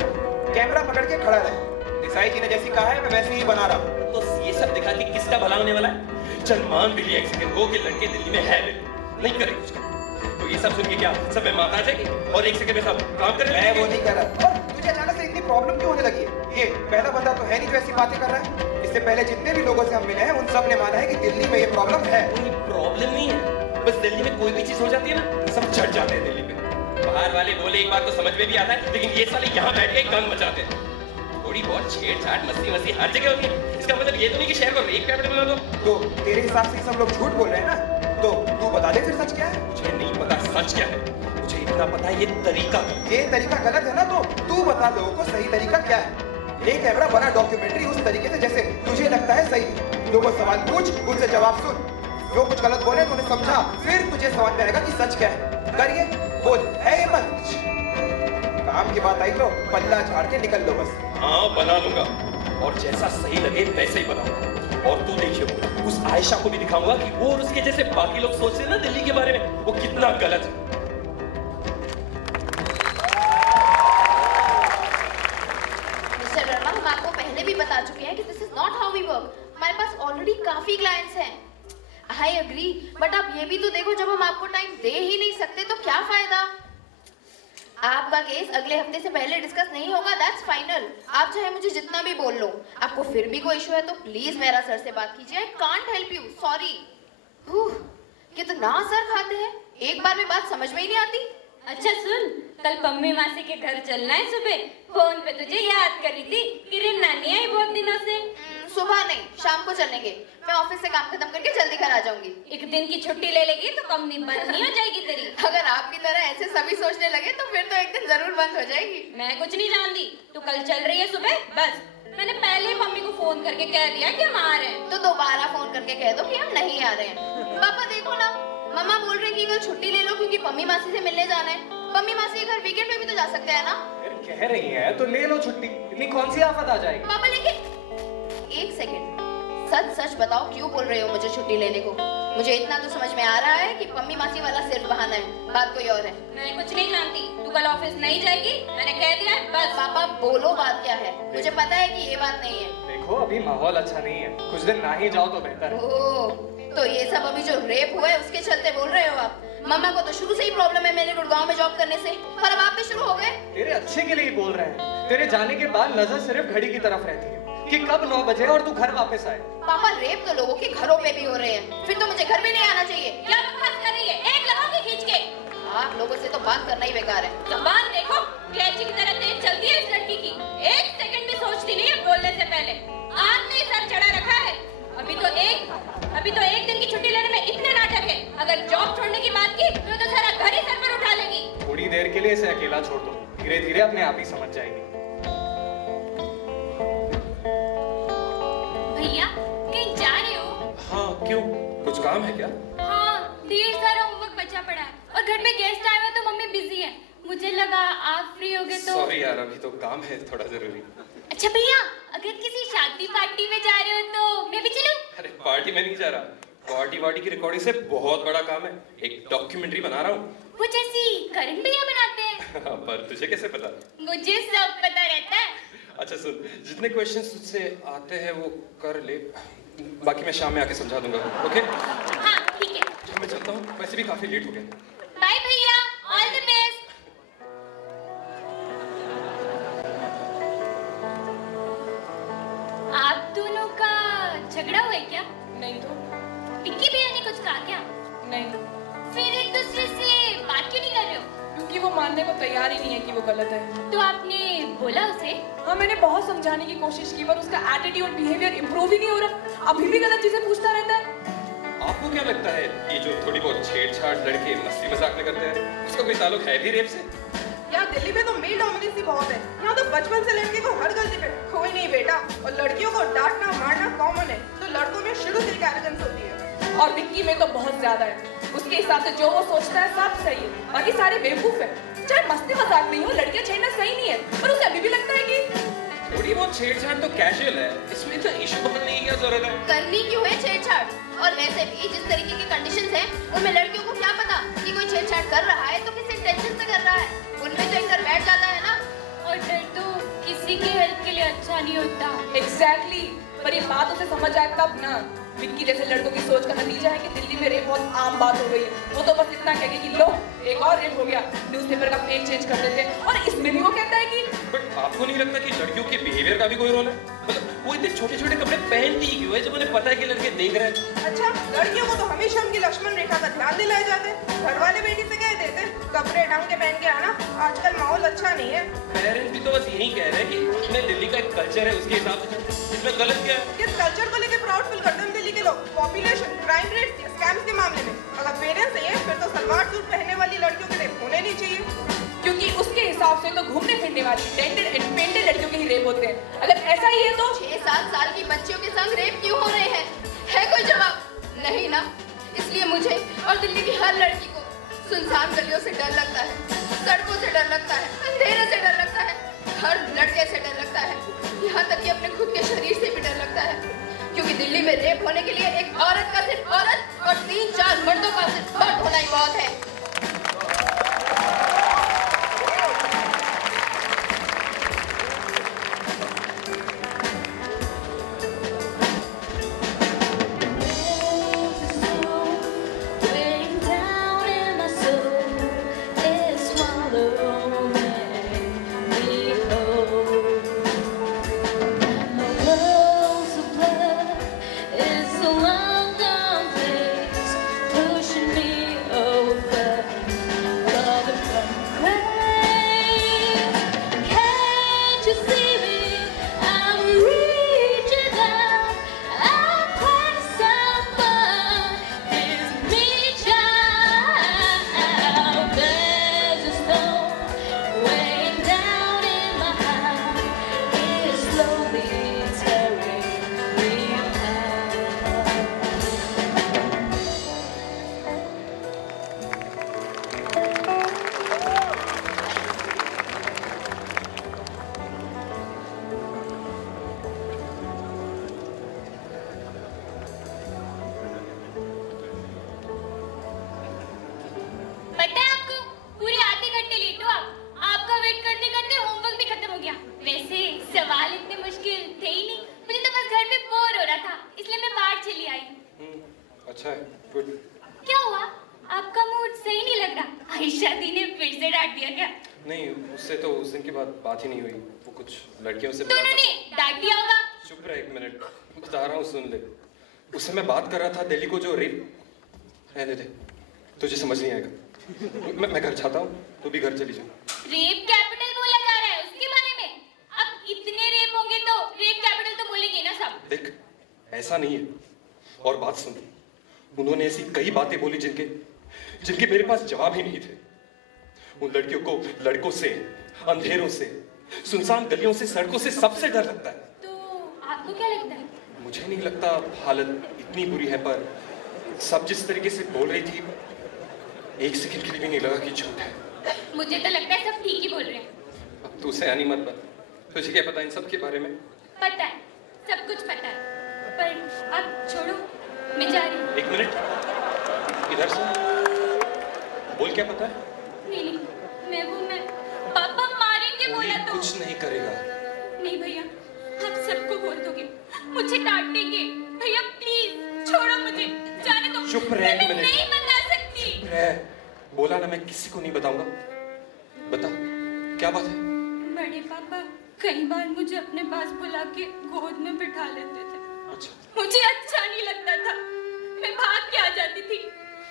कैमरा पकड़ के खड़ा रहे। देसाई जी ने जैसी कहा है मैं वैसे ही बना रहा हूँ। तो ये सब दिखा के किसका भला होने वाला है? चल मान भी लिया एक सेकंड को कि लड़के दिल्ली में है, नहीं करेंगे उसका, तो ये सब सुन के क्या सब में माता जाएगी और एक सेकंड में सब काम कर मैं वो नहीं कर रहा। और तुझे अचानक से इतनी प्रॉब्लम क्यों होने लगी है? ये पहला बंदा तो है नहीं जो ऐसी बातें कर रहा है। इससे पहले जितने भी लोगों से हम मिले हैं उन सब ने माना है कि दिल्ली में ये प्रॉब्लम है। कोई प्रॉब्लम नहीं है, बस दिल्ली में कोई भी चीज हो जाती है ना सब झट जाते हैं दिल्ली में। बाहर वाले बोले एक बात तो समझ में भी आता है, लेकिन ये साले यहाँ बैठ के गंद मचाते हैं। थोड़ी बहुत छेड़छाड़ मस्ती मस्ती हर जगह होती है। इसका मतलब ये तो नहीं कि शहर को रेप कैपिटल बना दो। तो तेरे हिसाब से सब लोग झूठ बोल रहे हैं ना, तो तू बता दे फिर सच क्या है? मुझे नहीं पता सच क्या है, मुझे इतना पता है ये तरीका गलत है ना, तो तू बता लोगों को सही तरीका क्या है। ये कैमरा बना डॉक्यूमेंट्री उस तरीके से जैसे तुझे लगता है सही। लोगों से सवाल पूछ, उनसे जवाब सुन, जो कुछ गलत बोले तो उन्हें समझा, फिर तुझे समझ में आएगा कि सच क्या है। करिए, बोल, है ये मत। काम की बात आई तो पल्ला झाड़ के निकल लो बस। हाँ, बना लूंगा और जैसा सही लगे वैसे ही बनाऊंगा। और तू देखियो, उस आयशा को भी दिखाऊंगा कि वो और उसके जैसे बाकी लोग सोचते हैं ना दिल्ली के बारे में, वो कितना गलत है। मिस्टर वर्मा, हम आपको पहले भी बता चुके हैं कि this is not how we work. हमारे पास ऑलरेडी काफी क्लाइंट्स हैं। आई एग्री, बट आप ये भी तो देखो, जब हम आपको टाइम दे ही नहीं सकते तो क्या फायदा? आपका केस अगले हफ्ते से पहले डिस्कस नहीं होगा, दैट्स फाइनल। आप चाहे मुझे जितना भी बोल लो, आपको फिर भी कोई इशू है तो प्लीज मेरा सर से बात कीजिए। I can't help you, sorry. कितना सर खाते हैं, एक बार में बात समझ में ही नहीं आती। अच्छा सुन, कल पम्मी मासी के घर चलना है सुबह। फोन पे तुझे याद कर रही थी कि रे नानी आई बहुत दिनों से। सुबह नहीं, शाम को चलेंगे। मैं ऑफिस से काम खत्म करके जल्दी घर आ जाऊंगी। एक दिन की छुट्टी ले लेगी तो कंपनी बंद नहीं हो जाएगी तेरी। अगर आपकी तरह ऐसे सभी सोचने लगे तो फिर तो एक दिन जरूर बंद हो जाएगी। मैं कुछ नहीं जानती, तू कल चल रही है सुबह बस। मैंने पहले ही मम्मी को फोन करके कह दिया कि हम आ रहे हैं। तो दोबारा फोन करके कह दो कि हम नहीं आ रहे हैं। पापा देखो ना, मम्मा बोल रहे हैं कि कल छुट्टी ले लो क्योंकि पम्मी मासी से मिलने जाना है। पम्मी मासी के घर वीकेंड में भी तो जा सकते हैं ना। कह रही है तो ले लो छुट्टी, इतनी कौन सी आफत आ जाएगी। पापा लेकिन एक सेकंड, सच सच बताओ क्यों बोल रहे हो मुझे छुट्टी लेने को? मुझे इतना तो समझ में आ रहा है कि पम्मी मासी वाला सिर्फ बहाना है, बात कोई और है। मैं कुछ नहीं जानती, तू कल ऑफिस नहीं जाएगी, मैंने कह दिया है बस। पापा बोलो बात क्या है, मुझे पता है कि ये बात नहीं है। देखो अभी माहौल अच्छा नहीं है, कुछ दिन ना ही जाओ तो बेहतर है। ओह, तो ये सब अभी जो रेप हुआ है उसके चलते बोल रहे हो आप? मम्मा को तो शुरू से ही प्रॉब्लम है मेरे गुड़गांव में जॉब करने से, और अब आप भी शुरू हो गए। तेरे अच्छे के लिए ही बोल रहे हैं। तेरे जाने के बाद नजर सिर्फ घड़ी की तरफ रहती है कि कब 9 बजे और तू घर वापस आए। पापा, रेप तो लोगों के घरों पे भी हो रहे हैं, फिर तो मुझे घर भी नहीं आना चाहिए। क्या बकवास कर रही है? एक लगाओगे खींच के। आप लोगों से तो बात करना ही बेकार है। जबान देखो, कैंची की तरह तेज चलती है इस लड़की की। एक सेकंड भी सोचती नहीं है बोलने से पहले। आपने सर चढ़ा रखा है। अभी तो एक दिन की छुट्टी लेने में इतने नाटक है। अगर जॉब छोड़ने की बात की तो सारा घर ही सर पर उठा लेगी। थोड़ी देर के लिए इसे अकेला छोड़ दो, धीरे धीरे अपने आप ही समझ जाएगी। भैया, कहीं जा रहे हो? हाँ, क्यों? कुछ काम है क्या? हाँ, ढेर सारा होमवर्क बचा पड़ा है और घर में गेस्ट आए हुए तो मम्मी बिजी है। मुझे लगा आप फ्री होगे तो। सॉरी यार, अभी तो काम है थोड़ा जरूरी। अच्छा भैया, अगर किसी शादी पार्टी में जा रहे हो तो मैं भी चलूं? अरे पार्टी में नहीं जा रहा, पार्टी की रिकॉर्डिंग से बहुत बड़ा काम है। एक डॉक्यूमेंट्री बना रहा हूँ। वो जैसी करण भैया बनाते हैं। पर तुझे कैसे पता? मुझे सब पता रहता है। अच्छा सुन, जितने क्वेश्चंस तुझसे आते हैं वो कर ले, बाकी मैं शाम में आके समझा दूंगा। ओके? हाँ ठीक है। मैं चलता हूँ, वैसे भी काफी लेट हो गया। बाय भैया, ऑल द बेस्ट। आप दोनों का झगड़ा हुआ है क्या? नहीं तो। विक्की भैया ने कुछ कहा क्या? नहीं। फिर एक दूसरे से बात क्यों नहीं कर रहे हो? क्योंकि वो मानने को तैयार ही नहीं है कि वो गलत है। तो आपने बोला उसे? हाँ, मैंने बहुत समझाने की कोशिश की पर उसका एटीट्यूड बिहेवियर इंप्रूव ही नहीं हो रहा। अभी भी गलत चीजें पूछता रहता है। आपको क्या लगता है ये जो थोड़ी बहुत छेड़छाड़ लड़के मस्ती मजाक में करते हैं, उसका कोई ताल्लुक है भी रेप से? यहाँ दिल्ली में तो मेल डोमिनेंसी बहुत है। यहाँ तो बचपन से लड़के को हर गलती पे कोई नहीं बेटा, और लड़कियों को डांटना मारना कॉमन है। तो लड़कों में शुरू से एरोगेंस होती है, और विक्की में तो बहुत ज्यादा है। उसके हिसाब से जो वो सोचता है सब सही है, बाकी सारे बेवकूफ है। चाहे मस्ती मजाक नहीं हो, लड़कियां छेड़ना सही नहीं है, पर उसे अभी भी लगता है कि थोड़ी बहुत छेड़छाड़ तो कैजुअल है, इसमें इतना इशू बनने की क्या जरूरत है? करनी क्यों है छेड़छाड़? और वैसे भी जिस तरीके की कंडीशंस हैं, उनमें लड़कियों को क्या पता कि कोई छेड़छाड़ कर रहा है तो किस इंटेंशन से कर रहा है। उनमें तो एक डर बैठ जाता है ना। और डर तो किसी की हेल्प के लिए अच्छा नहीं होता। एग्जैक्टली, पर ये बात उसे समझ आए तब ना। विक्की जैसे लड़कों की सोच का नतीजा है कि दिल्ली में रेप बहुत आम बात हो गई है। वो तो बस इतना कहेगी कि लो एक और रेप हो गया, न्यूज़पेपर का पेज चेंज कर देते हैं। और इसमें भी वो कहता है कि बट आपको नहीं लगता कि लड़कियों के बिहेवियर का भी कोई रोल है? मतलब वो इतने छोटे छोटे कपड़े पहनती क्यों है जब उन्हें पता है कि लड़के देख रहे हैं? अच्छा, लड़कियों को तो हमेशा उनकी लक्ष्मण रेखा का ध्यान दिलाए जाते हैं। घर वाले बेटी से कह देते कपड़े ढंग के पहन के आना, आजकल माहौल अच्छा नहीं है। पेरेंट्स भी तो बस यही कह रहे हैं कि इसमें दिल्ली का एक कल्चर है, उसके हिसाब से इसमें गलत क्या है? किस कल्चर को लेकर प्राउड फील करते हैं दिल्ली के लोग? पॉपुलेशन, क्राइम रेट या स्कैम्स के मामले में? अगर पेरेंट्स नहीं है फिर तो सलवार सूट पहनने वाली लड़कियों के रेप होने नहीं चाहिए, क्योंकि उसके हिसाब से तो घूमने फिरने वाली टेंटेड एंड पेंटेड लड़कियों के ही रेप होते हैं। अगर ऐसा ही है तो 6-7 साल की बच्चियों के संग रेप क्यों हो रहे हैं? है कोई जवाब? नहीं ना। इसलिए मुझे और दिल्ली की हर लड़की को सुनसान गलियों से डर लगता है, सड़कों से डर लगता है, अंधेरे से डर लगता है, हर लड़के से डर लगता है, यहाँ तक कि अपने खुद के शरीर से भी डर लगता है। क्योंकि दिल्ली में रेप होने के लिए एक औरत का सिर्फ औरत और 3-4 मर्दों का सिर्फ मर्द होना ही बहुत है। It's so long gone. अच्छा है, गुड। क्या हुआ? आपका मूड सही नहीं लग रहा? आयशा दी ने फिर से डांट दिया क्या? नहीं, उससे तो उस दिन के बाद बात ही नहीं हुई। वो कुछ लड़कियों से तो उन्होंने डांट दिया होगा। चुप रहे, एक मिनट बता रहा हूँ, सुन ले। उससे मैं बात कर रहा था दिल्ली को जो रेप। रहने दे, तुझे समझ नहीं आएगा। मैं घर जाता हूँ, तू भी घर चली जा। रेप कैपिटल बोला जा रहा है उसके बारे में? अब इतने रेप होंगे तो रेप कैपिटल तो बोलेंगे ना सब। देख, ऐसा नहीं है। और बात सुन, उन्होंने ऐसी कई बातें बोली जिनके मेरे पास जवाब ही नहीं थे। उन लड़कियों को लड़कों से, अंधेरों से, सुनसान गलियों से, सड़कों से सबसे डर लगता है। तो आपको क्या लगता है? मुझे नहीं लगता हालत इतनी बुरी है, पर सब जिस तरीके से बोल रही थी, एक सेकंड के लिए भी नहीं लगा कि झूठ है। मुझे तो लगता है सब ठीक ही बोल रहे हैं। अब तू उसे आनी मत बन। तुझे क्या पता इन सब के बारे में? पता है, सब कुछ पता है, पर अब छोड़ो, मैं जा रही हूँ। एक मिनट, इधर से बोल, क्या पता है? नहीं, मैं पापा मारेंगे बोला तो। कुछ नहीं करेगा। नहीं भैया, आप सबको बोल दोगे, मुझे डांटेंगे। भैया प्लीज छोड़ो मुझे, जाने दो। चुप रह, एक मिनट। नहीं बता सकती। चुप रह, बोला ना मैं किसी को नहीं बताऊंगा। बता, क्या बात है? बड़े पापा कई बार मुझे अपने पास बुला के गोद में बिठा लेते थे। अच्छा। मुझे अच्छा नहीं लगता था, मैं भाग के आ जाती थी।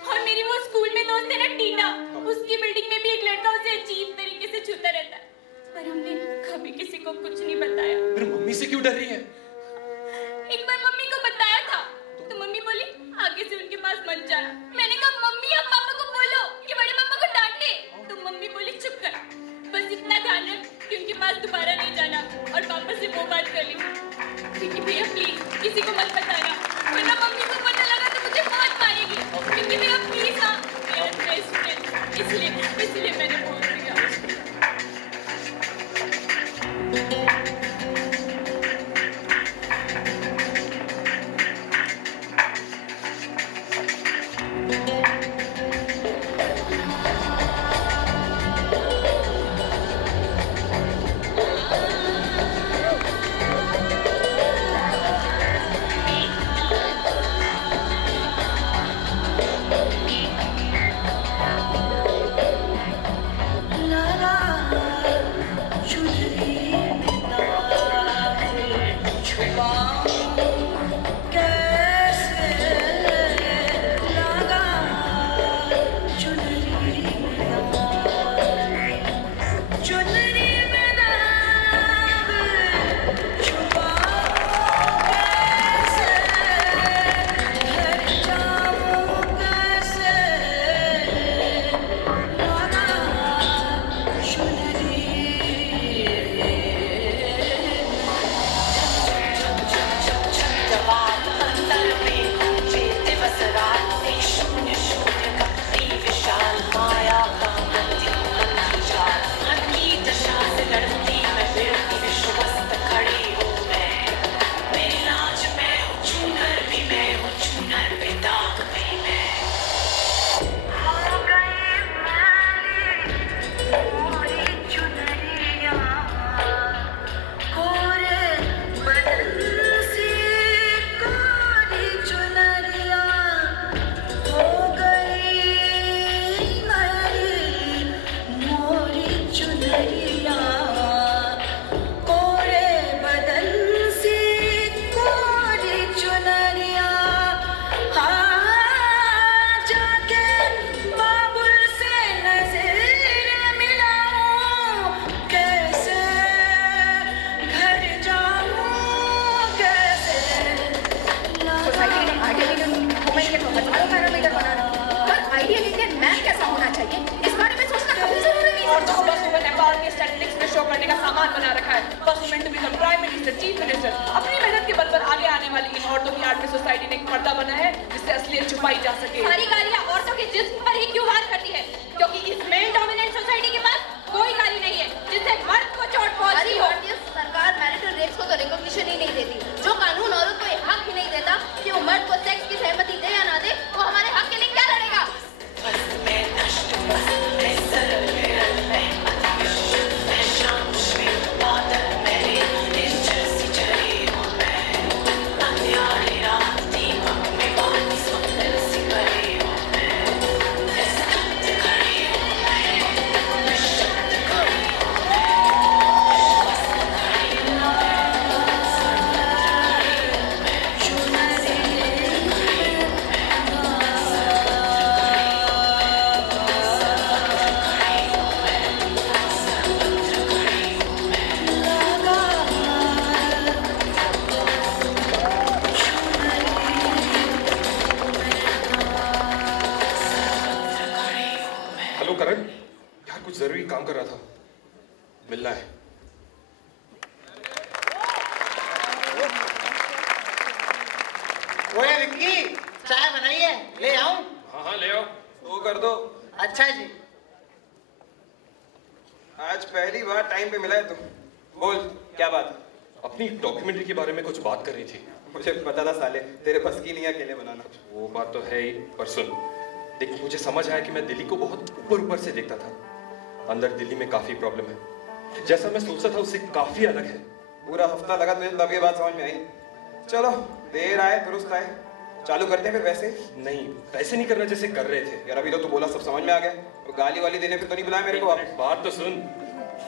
और मेरी वो स्कूल में दोस्त है ना टीना, उसकी बिल्डिंग में भी एक लड़का उसे अजीब तरीके से छूता रहता है, पर हमने कभी किसी को कुछ नहीं बताया। फिर मम्मी से क्यों डर रही है? एक बार मम्मी को बताया था, तो मम्मी बोली आगे से उनके पास मत जाना। मैंने कहा मम्मी आप पापा को बोलो कि बड़े पापा को डांटे, तो मम्मी बोली चुप कर, बस इतना ध्यान रख कि उनके पास दोबारा नहीं जाना, और पापा से वो बात कर ली। क्योंकि भैया प्लीज किसी को मत बताना, वरना मम्मी को पता लगा तो मुझे बहुत मारेगी। क्योंकि भैया प्लीज ना, मेरा बेस्ट फ्रेंड, इसलिए मैंने बोल दिया। सारी गालियां औरतों के जिस्म पर ही क्यों वार करती है? क्योंकि इस मेल डोमिनेंट सोसाइटी के पास कोई गाली नहीं है जिससे मर्द को चोट पहुंचती हो। भारतीय सरकार मैरिटल रेप्स को तो रिकॉग्निशन ही नहीं देती। जो कानून औरत को ये हक ही नहीं देता कि वो मर्द को सेक्स की सहमति दे या ना दे, वो हमारे हक के लिए क्या लड़ेगा? कुछ जरूरी काम कर रहा था, मिलना है। ओए विक्की, चाय बनाई है, ले आऊं? हाँ ले आओ। वो कर दो। अच्छा जी। आज पहली बार टाइम पे मिला है तुम। बोल, क्या बात? अपनी डॉक्यूमेंट्री के बारे में कुछ बात कर रही थी। मुझे पता था साले, तेरे बस की नहीं है अकेले बनाना। वो बात तो है ही, पर सुन, देख मुझे समझ आया कि मैं दिल्ली को बहुत ऊपर से देखता था। अंदर दिल्ली में काफी प्रॉब्लम है, जैसा मैं सोचता था उससे काफी अलग है। पूरा हफ्ता लगा तुझे तब ये बात समझ में आई। चलो, देर आए दुरुस्त आए, चालू करते हैं फिर। वैसे नहीं, वैसे नहीं करना जैसे कर रहे थे। यार अभी तो तू बोला सब समझ में आ गया, तो गाली वाली देने फिर तो नहीं बुलाया मेरे को। बात तो सुन,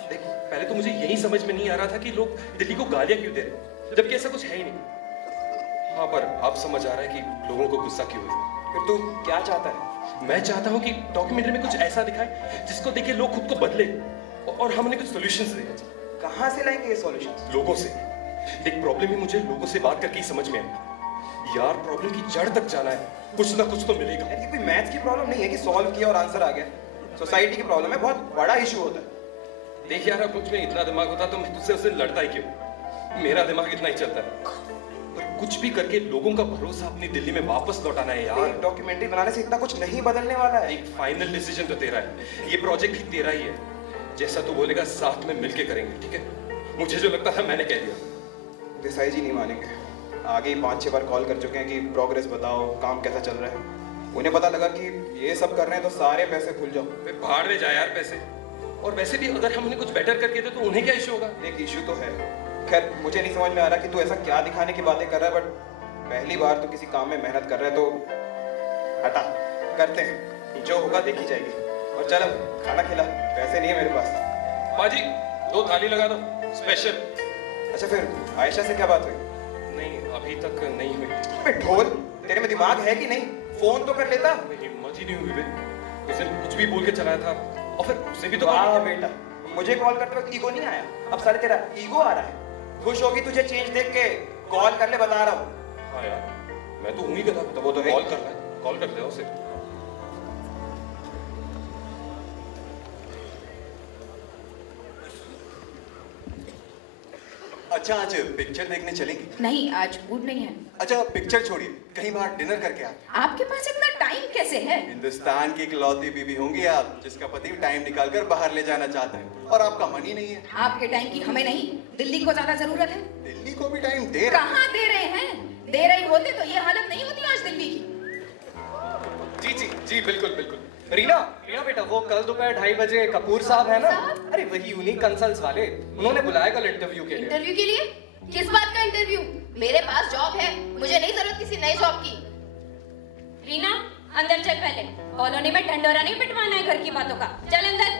देख पहले तो मुझे यही समझ में नहीं आ रहा था कि लोग दिल्ली को गालियां क्यों दे रहे, जबकि ऐसा कुछ है ही नहीं। हाँ, पर अब समझ आ रहा है कि लोगों को गुस्सा क्यों है। फिर तू क्या चाहता है? मैं चाहता हूँ कि डॉक्यूमेंट्री में कुछ ऐसा दिखाए जिसको देख के लोग खुद को बदले और हमने कुछ सॉल्यूशंस दे। कहाँ से लाएंगे ये सॉल्यूशंस? लोगों से। देख प्रॉब्लम ही मुझे लोगों से बात करके ही समझ में आई। यार प्रॉब्लम की जड़ तक जाना है, कुछ ना कुछ तो मिलेगा। ये कोई मैथ्स की प्रॉब्लम नहीं है कि सॉल्व किया और आंसर आ गया। सोसाइटी की प्रॉब्लम है, बहुत बड़ा इशू होता है। देख यार, अब मुझ में इतना दिमाग होता तो मैं तुझसे उससे लड़ता ही क्यों। मेरा दिमाग इतना ही चलता है, पर कुछ भी करके लोगों का भरोसा अपनी दिल्ली में वापस लौटाना है यार। डॉक्यूमेंट्री बनाने से इतना कुछ नहीं बदलने वाला है। एक फाइनल डिसीजन तो तेरा है, ये प्रोजेक्ट भी तेरा ही है। जैसा तू बोलेगा साथ में मिलके करेंगे, ठीक है? मुझे जो लगता था मैंने कह दिया। देसाई जी नहीं मानेंगे। आगे ही 5-6 बार कॉल कर चुके हैं कि प्रोग्रेस बताओ, काम कैसा चल रहा है। उन्हें पता लगा कि ये सब कर रहे हैं तो सारे पैसे भूल जाओ। भाड़ में जाए यार पैसे। और वैसे भी अगर हम उन्हें कुछ बेटर करके दे तो उन्हें क्या इशू होगा? एक इशू तो है। खैर मुझे नहीं समझ में आ रहा कि तू ऐसा क्या दिखाने की बातें कर रहा है, बट पहली बार तो किसी काम में मेहनत कर रहा है तो हटा, करते हैं, जो होगा देखी जाएगी। और चल खाना खिला, पैसे नहीं है मेरे पास। बाजी 2 थाली लगा दो स्पेशल। अच्छा फिर आयशा से क्या बात हुई? नहीं, अभी तक नहीं हुई। बे ढोल, तेरे में दिमाग है कि नहीं? फोन तो कर लेता। हिम्मत ही नहीं हुई बे। उस दिन कुछ भी बोल के चलाया था और फिर उसे भी तो। वाह बेटा, मुझे कॉल करते वक्त ईगो नहीं आया, अब साले तेरा ईगो आ रहा है। खुश होगी तुझे चेंज देख के, कॉल कर ले, बता रहा हूँ। हाँ यार, मैं तो हूँ ही गधा। तो वो तो कॉल कर रहा है, कॉल कर ले उसे। अच्छा आज पिक्चर देखने चलेंगे? नहीं, आज मूड नहीं है। अच्छा पिक्चर छोड़िए, कहीं बाहर डिनर करके आते। आपके पास इतना टाइम कैसे है? हिंदुस्तान की इकलौती बीवी होंगी आप जिसका पति टाइम निकालकर बाहर ले जाना चाहता है, और आपका मन ही नहीं है। आपके टाइम की हमें नहीं, दिल्ली को ज्यादा जरूरत है। दिल्ली को भी टाइम दे रहे? कहाँ दे रहे हैं? दे रहे होते तो ये हालत नहीं होती आज दिल्ली की। जी जी जी बिल्कुल बिल्कुल। रीना बेटा, वो कल दोपहर 2:30 बजे कपूर साहब है ना? अरे वही यूनिक कंसल्ट्स वाले, उन्होंने बुलाया कल इंटरव्यू के लिए। इंटरव्यू के लिए? किस बात का इंटरव्यू? मेरे पास जॉब है, मुझे नहीं जरूरत किसी नई जॉब की। रीना अंदर चल, पहले कॉलोनी में ढंडोरा नहीं पिटवाना है घर की बातों का। चल अंदर।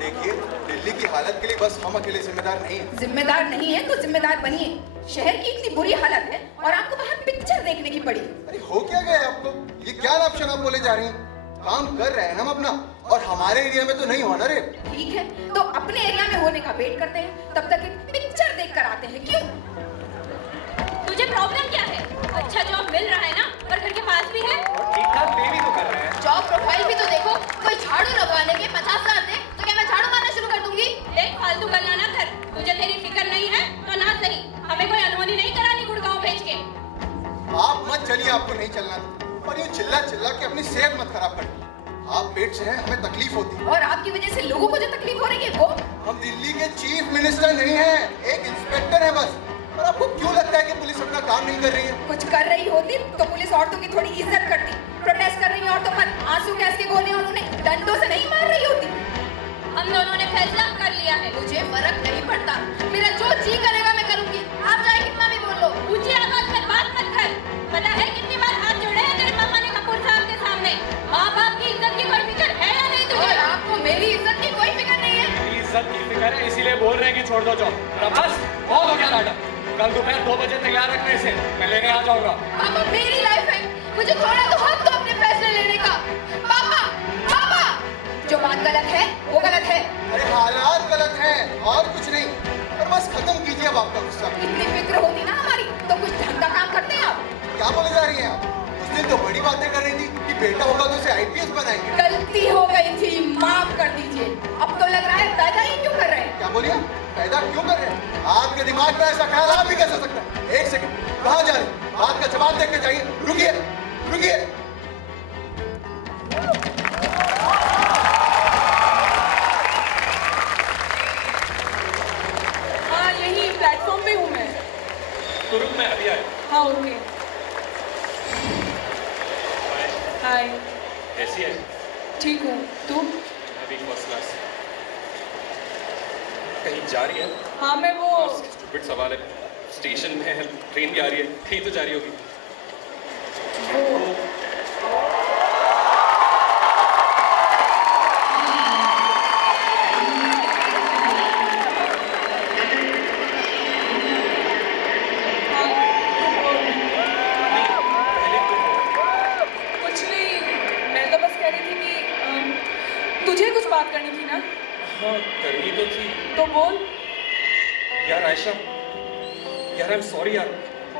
देखिए, दिल्ली की हालत के लिए बस हम अकेले जिम्मेदार नहीं हैं। जिम्मेदार नहीं है तो जिम्मेदार बनिए। शहर की इतनी बुरी हालत है और आपको बाहर पिक्चर देखने की पड़ी। अरे हो क्या गया आपको? ये क्या ऑप्शन आप बोले जा रही हैं? काम कर रहे हैं हम अपना, और हमारे एरिया में तो नहीं होना रे। ठीक है, तो अपने एरिया में होने का वेट करते हैं, तब तक एक पिक्चर देख कर आते हैं। क्यों? तुझे प्रॉब्लम क्या है? अच्छा जॉब मिल रहा है ना, और घर के पास भी है। ठीक ठाक पे भी तो कर रहे हैं। जॉब प्रोफाइल भी तो देखो, कोई झाड़ू लगवाने के 50,000 दे तो क्या मैं झाड़ू मारना शुरू कर दूंगी? देख फालतू गल्ला ना कर, तुझे तेरी फिक्र नहीं है तो ना सही, हमें कोई अनहोनी नहीं करानी गुड़गांव भेज के। आप मत चलिए, आपको नहीं चलना, और ये चिल्ला चिल्ला के अपनी सेहत मत खराब करिए। आप पेट से हैं, हमें तकलीफ होती है। और आपकी वजह से लोगों को जो तकलीफ हो रही है वो? हम दिल्ली के चीफ मिनिस्टर नहीं हैं, एक इंस्पेक्टर हैं बस। और आपको क्यों लगता है कि पुलिस अपना काम नहीं कर रही है? कुछ कर रही होती तो पुलिस औरतों की थोड़ी इज्जत करती। प्रोटेस्ट कर रही औरतों पर आंसू गैस के गोले और उन्हें डंडों से नहीं मार रही होती। हम दोनों ने फैसला कर लिया है। मुझे फर्क नहीं पड़ता, मेरा जो जी करेगा मैं करूंगी। आप चाहे कितना भी बोल लो। ऊंची आवाज में बात मत कर। पता है कितनी बार हाथ जोड़े हैं तेरे मामा ने कपूर साहब के सामने? माँ बाप की इज्जत की कोई फिक्र है या नहीं तुझे? और आपको मेरी इज्जत की कोई फिक्र नहीं है? मेरी इज्जत की फिक्र है, इसीलिए बोल रहे हैं कि छोड़ दो जॉब। बस बहुत हो गया नाटक। कल दोपहर 2 बजे तैयार रखने से मैं लेने आ जाऊंगा। पापा मेरी लाइफ है, मुझे थोड़ा तो हक दो अपने फैसले लेने का। पापा पापा, जो बात गलत है वो गलत है। अरे हालात गलत हैं और कुछ नहीं, और बस खत्म कीजिए अब आपका गुस्सा। इतनी फिक्र होती ना हमारी तो कुछ ढंग का काम करते हैं आप। क्या बोले जा रही हैं आप? उस दिन तो बड़ी बातें कर रही थी कि बेटा होगा तो उसे आईपीएस बनाएंगे। गलती हो गई थी, माफ कर दीजिए। अब तो लग रहा है पैदा ही क्यों कर रहे हैं? क्या बोलिए? पैदा क्यों कर रहे हैं? आपके दिमाग में ऐसा ख्याल आप भी कैसे हो सकता है? एक सेकंड, कहाँ जा रहे हैं? बात का जवाब देख के जाइए। रुकिए, रुकिए। हाँ, यही प्लेटफॉर्म पे हूँ मैं। तो रुक, मैं अभी आया। हाँ, ओके। हाय। कैसी है? ठीक हूँ, तू? अभी फर्स्ट क्लास। कहीं जा रही है? हाँ, मैं वो स्टूपिड सवाल है। स्टेशन में है, ट्रेन भी आ रही है, कहीं तो जा रही होगी। कुछ नहीं, मैं तो बस कह रही थी कि तुझे कुछ बात करनी थी ना? हाँ, करनी तो थी। तो बोल। यार आयशा, यार आई एम सॉरी यार,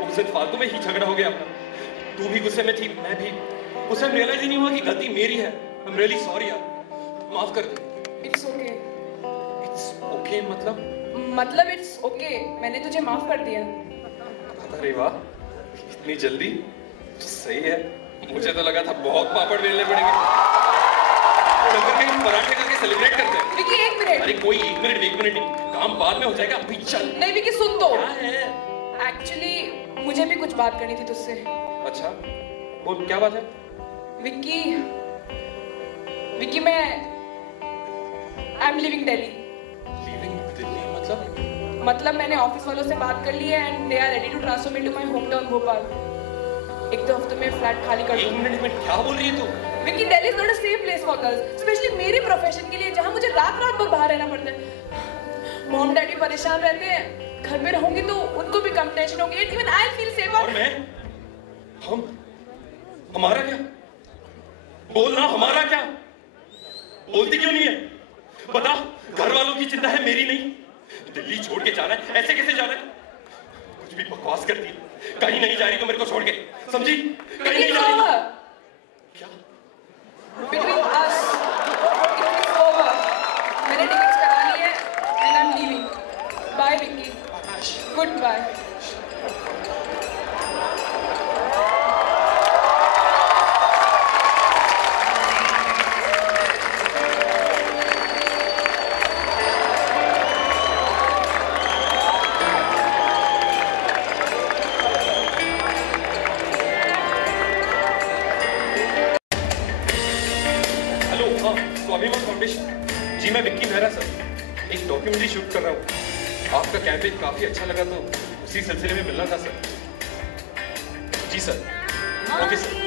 उस दिन फालतू में ही झगड़ा हो गया अपना। तू भी गुस्से में थी, मैं भी। उस टाइम रियलाइज ही नहीं हुआ कि गलती मेरी है। आई एम रियली सॉरी यार, माफ कर दे। It's okay. इट्स ओके मतलब? मतलब इट्स ओके, मैंने तुझे माफ कर दिया। अरे वाह, इतनी जल्दी? सही है, मुझे तो लगा था बहुत पापड़ बेलने पड़ेंगे। चलकर कहीं पराठे खा के सेलिब्रेट करते हैं। विकी, एक मिनट। अरे कोई एक मिनट नहीं, काम बाद में हो जाएगा, अभी चल। नहीं विकी, सुन तो। क्या है? एक्चुअली मुझे भी कुछ बात करनी थी तुझसे। अच्छा, बोल, क्या बात है? विकी, मैं I am living Delhi. Living Delhi मतलब मैंने ऑफिस वालों से बात कर ली है and they are ready to transfer me to my home town Bhopal. एक दो हफ्ते में फ्लैट खाली कर दूंगी। एक मिनट, क्या बोल रही है तू? Vicky, Delhi is not a safe place for girls, specially मेरे प्रोफेशन के लिए, जहां मुझे रात भर बाहर रहना पड़ता है। मॉम डैडी परेशान रहते हैं, घर में रहूंगी तो उनको भी कम टेंशन होगी, इवन आई फील सेफ। और मैं? हमारा क्या? बोलना, हमारा क्या? बोलती क्यों नहीं है? बता, घर वालों की चिंता है, मेरी नहीं। दिल्ली छोड़ के जाना है, ऐसे कैसे जाना है? कुछ भी बकवास करती है। कहीं नहीं जा रही तो मेरे को छोड़ के, समझी? कहीं नहीं जा रही। क्या? Between us, it is over. मैंने टिकट्स करा ली है and I'm leaving. Bye Vicky. Goodbye. स्वाभिमान फाउंडेशन। जी मैं विक्की मेहरा सर, एक डॉक्यूमेंट्री शूट कर रहा हूँ। आपका कैंपेन काफी अच्छा लगा तो उसी सिलसिले में मिलना था सर। जी सर, ओके सर।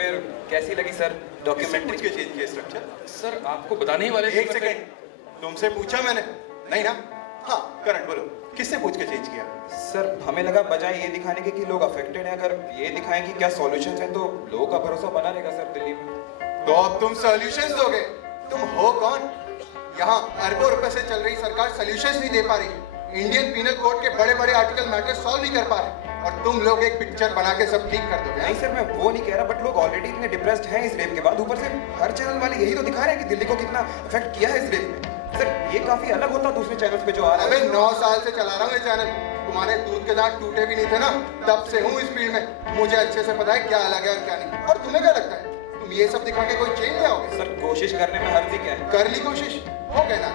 फिर कैसी लगी सर डॉक्यूमेंट्री? पूछ के चेंज किया स्ट्रक्चर? सर आपको बताने ही वाले थे। एक सेकंड, तुमसे पूछा मैंने? नहीं ना? हाँ करण बोलो, किससे पूछ के चेंज किया? सर हमें लगा बजाय ये दिखाने के कि लोग अफेक्टेड हैं, अगर ये दिखाएं कि क्या सॉल्यूशंस हैं तो लोगों का भरोसा बना रहेगा सर दिल्ली में। तो अब तुम सॉल्यूशंस दोगे? तुम हो कौन? यहाँ अरबों रुपए से चल रही सरकार सॉल्यूशंस नहीं दे पा रही। इंडियन पीनल कोड के बड़े बड़े आर्टिकल मैटर सॉल्व नहीं कर पा रहे, और तुम लोग एक पिक्चर बना के सब ठीक कर दोगे। नहीं सर मैं वो नहीं कह रहा, बट लोग ऑलरेडी इतने डिप्रेस्ड हैं इस रेप के बाद, ऊपर से हर चैनल वाले यही तो दिखा रहे हैं कि दिल्ली को कितना अफेक्ट किया है इस रेप ने। सर ये काफी अलग होता दूसरे चैनल्स पे जो आ रहा है। अबे 9 साल से चला रहा हूँ ये चैनल, तुम्हारे दूध के दांत टूटे भी नहीं थे ना, तब से हूँ इस फील्ड में, मुझे अच्छे से पता है क्या अलग है और क्या नहीं। और तुम्हें क्या लगता है तुम ये सब दिखा के कोई चेंज ले आओगे? सर कोशिश करने में हर्ज ही क्या है? कर ली कोशिश, हो गया ना?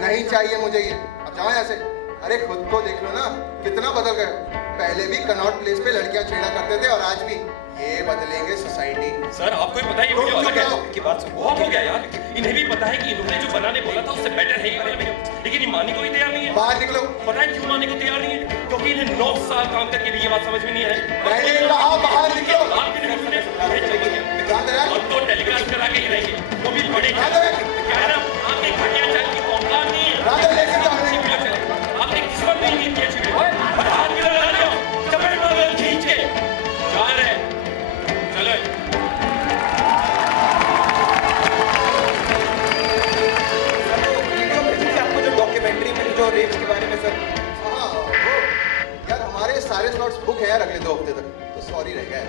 नहीं चाहिए मुझे ये, अब जाओ यहाँ से। अरे खुद को देख लो ना, कितना बदल गए। पहले भी कनॉट प्लेस पे लड़कियां छेड़ा करते थे, और आज भी। ये बदलेंगे सोसाइटी। सर आपको ही पता है ये वीडियो अलग है की बात सुनो। बहुत हो गया यार, इन्हें भी पता है कि इन्होंने जो बनाने बोला था उससे बेटर है ये वाला वीडियो, लेकिन ये मानने को ही तैयार नहीं है। बाहर निकलो। पता है क्यों मानने को तैयार नहीं है? क्योंकि इन्हें 9 साल काम करके भी ये बात समझ में नहीं आई। मैंने कहा बाहर निकलो। अब तो टेलीकास्ट करा के ही रहेंगे, वो भी बड़े कह रहा आपके घटिया चैनल की औकात नहीं है। आपने किस्मत नहीं दी थी अच्छी वीडियो। बाहर निकलो राजा, चपेट में खींच के जा रहे हैं। चलो आपको जो डॉक्यूमेंट्री में जो रेप्स के बारे में सर। हाँ वो यार, हमारे सारे स्लॉट्स बुक है यार अगले 2 हफ्ते तक, तो सॉरी रह गया।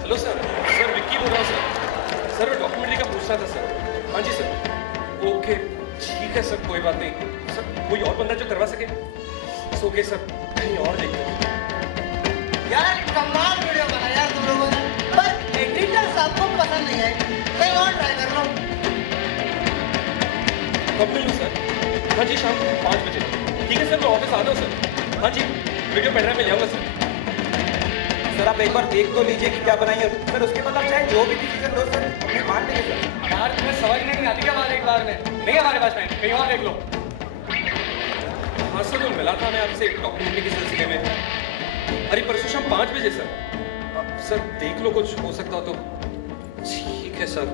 हेलो सर, सर विक्की बोल रहा हूँ सर। सर मैं डॉक्यूमेंट्री का पूछना था सर। हाँ जी सर। ओके ठीक है सर, कोई बात नहीं सर। कोई और बंदा जो करवा सके? ओके सर, कहीं और देखते हैं। यार कमाल वीडियो बना यार तुम लोगों ने, पर एडिटर साहब को पसंद नहीं है। कहीं और ट्राई कर लो। कब मिलूँ सर? हाँ जी शाम 5 बजे। ठीक है सर, मैं ऑफिस आ रहा हूँ सर। हाँ जी वीडियो पेन ड्राइव में ले आऊँगा सर। सर आप एक बार देख तो लीजिए कि क्या बनाई है सर, उसके बाद आप चाहे जो भी डिसीजन लो सर अपने मान लेंगे सर। यार तुम्हें समझ नहीं आती क्या बात? एक बार में नहीं, हमारे पास टाइम, कहीं और देख लो। हाँ सर, तो मिला था मैं आपसे डॉक्यूमेंट्री के सिलसिले में। अरे परसों शाम 5 बजे सर। सर देख लो, कुछ हो सकता हो तो। ठीक है सर।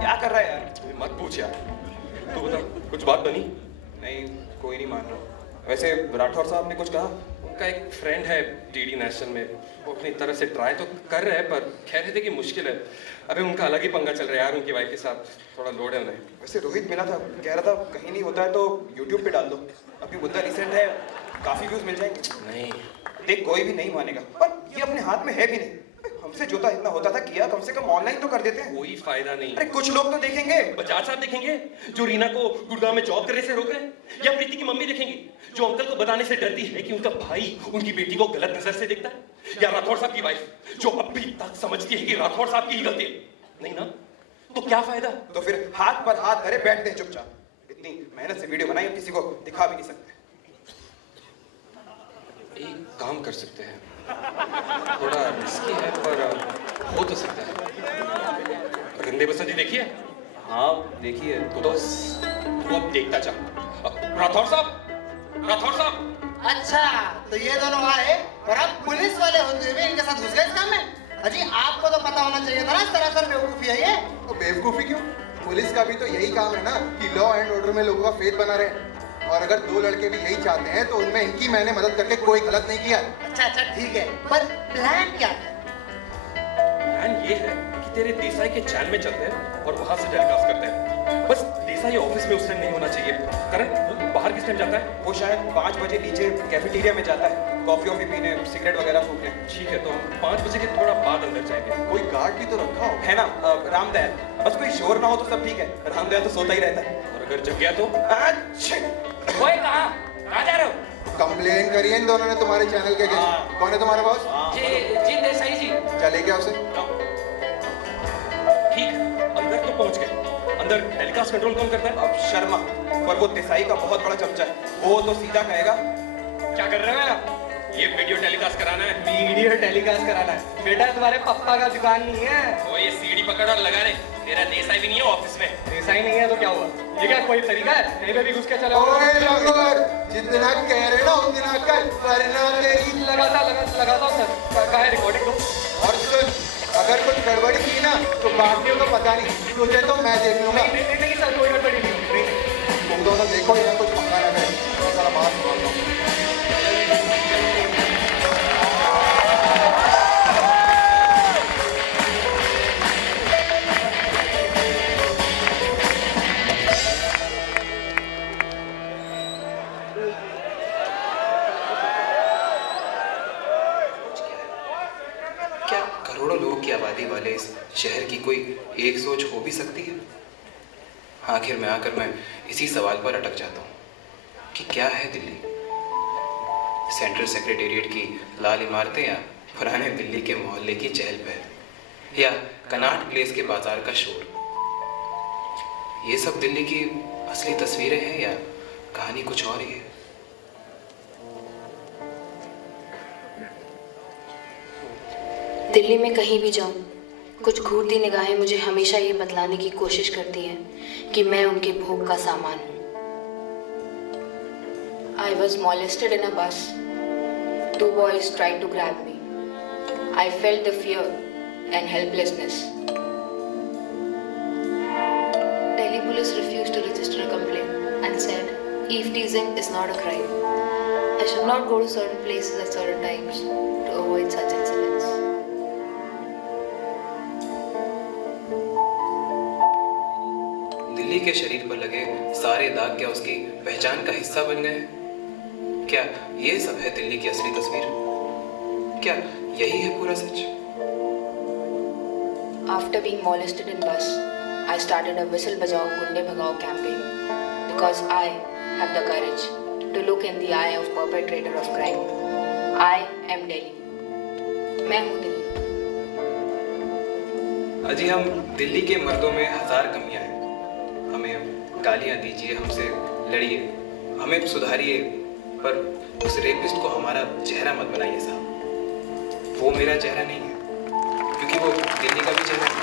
क्या कर रहा है यार? मत पूछ यार, तू बता कुछ बात बनी? नहीं कोई नहीं मान रहा। वैसे राठौर साहब ने कुछ कहा? उनका एक फ्रेंड है डीडी नेशनल में, वो अपनी तरफ से ट्राई तो कर रहे हैं, पर कह रहे थे कि मुश्किल है। अबे उनका अलग ही पंगा चल रहा है यार, उनकी वाइफ के साथ थोड़ा लोड है उन्हें। वैसे रोहित मिला था, कह रहा था कहीं नहीं होता है तो यूट्यूब पे डाल दो, अभी मुद्दा रिसेंट है, काफी व्यूज मिल जाएंगे। नहीं देख कोई भी नहीं मानेगा, पर ये अपने हाथ में है भी नहीं। हमसे जोता इतना होता था किया, कम से कम ऑनलाइन तो कर देते हैं। कोई फायदा नहीं। अरे कुछ लोग तो देखेंगे। बजाज साहब देखेंगे जो रीना को गुड़गांव में जॉब करने से रोक रहे हैं, या प्रीति की मम्मी देखेंगी जो अंकल को बताने से डरती है कि उनका भाई उनकी बेटी को गलत नजर से देखता है, या राठौर साहब की वाइफ जो अभी तक समझती है कि राठौर साहब की ही गलती है। नहीं ना, तो क्या फायदा? तो फिर हाथ पर हाथ धरे बैठते हैं चुपचाप। इतनी मेहनत से वीडियो बनाई, किसी को दिखा भी नहीं सकते। एक काम कर सकते हैं, थोड़ा रिस्की है पर हो तो सकता है। गंदे बसंती देखी है? हाँ देखी है। तो बस तू अब देखता जा। राठौर साहब, राठौर साहब। अच्छा तो ये दोनों आए और अब पुलिस वाले होते हुए इनके साथ घुस गए इस काम में? अजी आपको तो पता होना चाहिए था ना, सरासर बेवकूफी है ये। तो बेवकूफी क्यों? पुलिस का भी तो यही काम है ना कि लॉ एंड ऑर्डर में लोगों का फेथ बना रहे। और अगर 2 लड़के भी यही चाहते हैं तो उनमें इनकी मैंने मदद करके कोई गलत नहीं किया। अच्छा ठीक है, पर प्लान क्या है? प्लान ये है कि तेरे देसाई के चैनल में चलते हैं और वहां से टेलीकास्ट करते हैं। बस देसाई ऑफिस में उस टाइम नहीं होना चाहिए। कारण वो बाहर किस टाइम जाता है? वो शायद 5 बजे नीचे कैफेटेरिया में जाता है, कॉफी ऑफी पीने, सिगरेट वगैरह फूकने। ठीक है, तो हम 5 बजे के थोड़ा बाद अंदर जाएंगे। कोई गार्ड भी तो रखा हो। है ना रामदयाल, बस कोई शोर ना हो तो सब ठीक है। रामदयाल तो सोता ही रहता है। और अगर जग गया तो? कोई कहाँ जा रहे हो? कंप्लेन करी है इन दोनों ने तुम्हारे चैनल के अगेंस्ट। कौन है तुम्हारा बॉस? जी देसाई जी। चले क्या उसे? ठीक, अंदर तो पहुंच गए। अंदर टेलीकास्ट कंट्रोल कौन करता है? अब शर्मा, पर वो देसाई का बहुत बड़ा चमचा है, वो तो सीधा कहेगा। क्या कर रहे हो आप? ये वीडियो टेलीकास्ट कराना है। वीडियो टेलीकास्ट कराना है? बेटा तुम्हारे पापा का दुकान नहीं है। वो ये सीढ़ी पकड़ और लगा रहे। तेरा देसाई भी नहीं है ऑफिस में। देसाई नहीं है तो क्या हुआ? ये क्या कोई तरीका है? कहीं पे भी घुस के चला? ओए लगोर, जितना कह रहे ना उतना कर, वरना तेरी लगाता सर। कहाँ है गड़बड़ी की ना तो बाकियों को पता नहीं, तुझे तो मैं देख लूंगा। नहीं सर, कोई गड़बड़ी नहीं। तुम दोनों देखो यहाँ कुछ पंगा ना करे, बहुत सारा बात निकालता हूँ। क्या करोड़ों लोगों की आबादी वाले इस शहर की कोई एक सोच हो भी सकती है? आखिर में आकर मैं इसी सवाल पर अटक जाता हूँ कि क्या है दिल्ली? सेंट्रल सेक्रेटेरिएट की लाल इमारतें या पुराने दिल्ली के मोहल्ले की चहल पहल या कनाट प्लेस के बाजार का शोर, ये सब दिल्ली की असली तस्वीरें हैं या कहानी कुछ और ही है? दिल्ली में कहीं भी जाऊं, कुछ घूरती निगाहें मुझे हमेशा ये बतलाने की कोशिश करती हैं कि मैं उनके भोग का सामान हूं। I was molested in a bus. 2 boys tried to grab me. I felt the fear and helplessness. Delhi police refused to register a complaint and said eve teasing is not a crime. I should not go to certain places at certain times to avoid such incidents. Delhi के शरीर पर लगे सारे दाग क्या उसकी पहचान का हिस्सा बन गए? क्या ये सब है दिल्ली की असली तस्वीर? क्या यही है पूरा सच? After being molested in bus, I started a whistle bajao gunde bhagao campaign because I have the courage to look in the eye of perpetrator of crime. I am Delhi. मैं हूँ दिल्ली। अजी हम दिल्ली के मर्दों में हजार कमियां हैं। हमें गालियां दीजिए, हमसे लड़िए, हमें सुधारिए, पर उस रेपिस्ट को हमारा चेहरा मत बनाइए साहब। वो मेरा चेहरा नहीं है, क्योंकि वो दिल्ली का भी चेहरा है।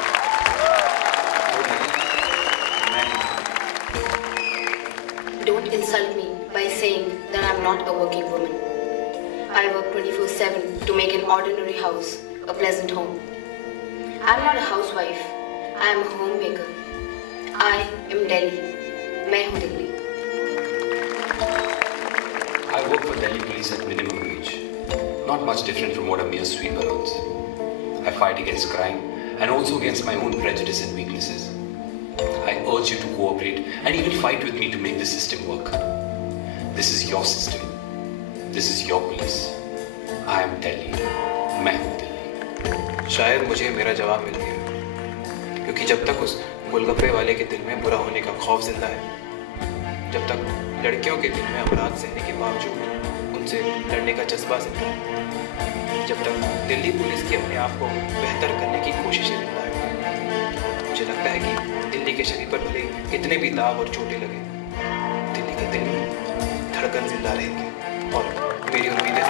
Don't insult me by saying that I'm not a working woman. I work 24/7 to make an ordinary house a pleasant home. I'm not a housewife. I am a homemaker. I am Delhi. मैं हूँ Delhi. I work for Delhi police at minimum wage. Not much different from what a mere sweeper earns. I fight against crime and also against my own prejudice and weaknesses. I urge you to cooperate and even fight with me to make the system work. This is your system. This is your police. I am Delhi. मैं हूँ दिल्ली। शायद मुझे मेरा जवाब मिल गया, क्योंकि जब तक उस गोलगप्पे वाले के दिल में बुरा होने का खौफ जिंदा है, जब तक लड़कियों के दिल में अपराध सहने के बावजूद उनसे लड़ने का जज्बा जिंदा है, जब तक दिल्ली पुलिस की अपने आप को बेहतर करने की कोशिशें जिंदा है, मुझे लगता है कि दिल्ली के शरीर पर भले कितने भी दाग और चोटें लगे, दिल्ली के दिल में धड़कन जिंदा रहेगी और मेरी उम्मीदें।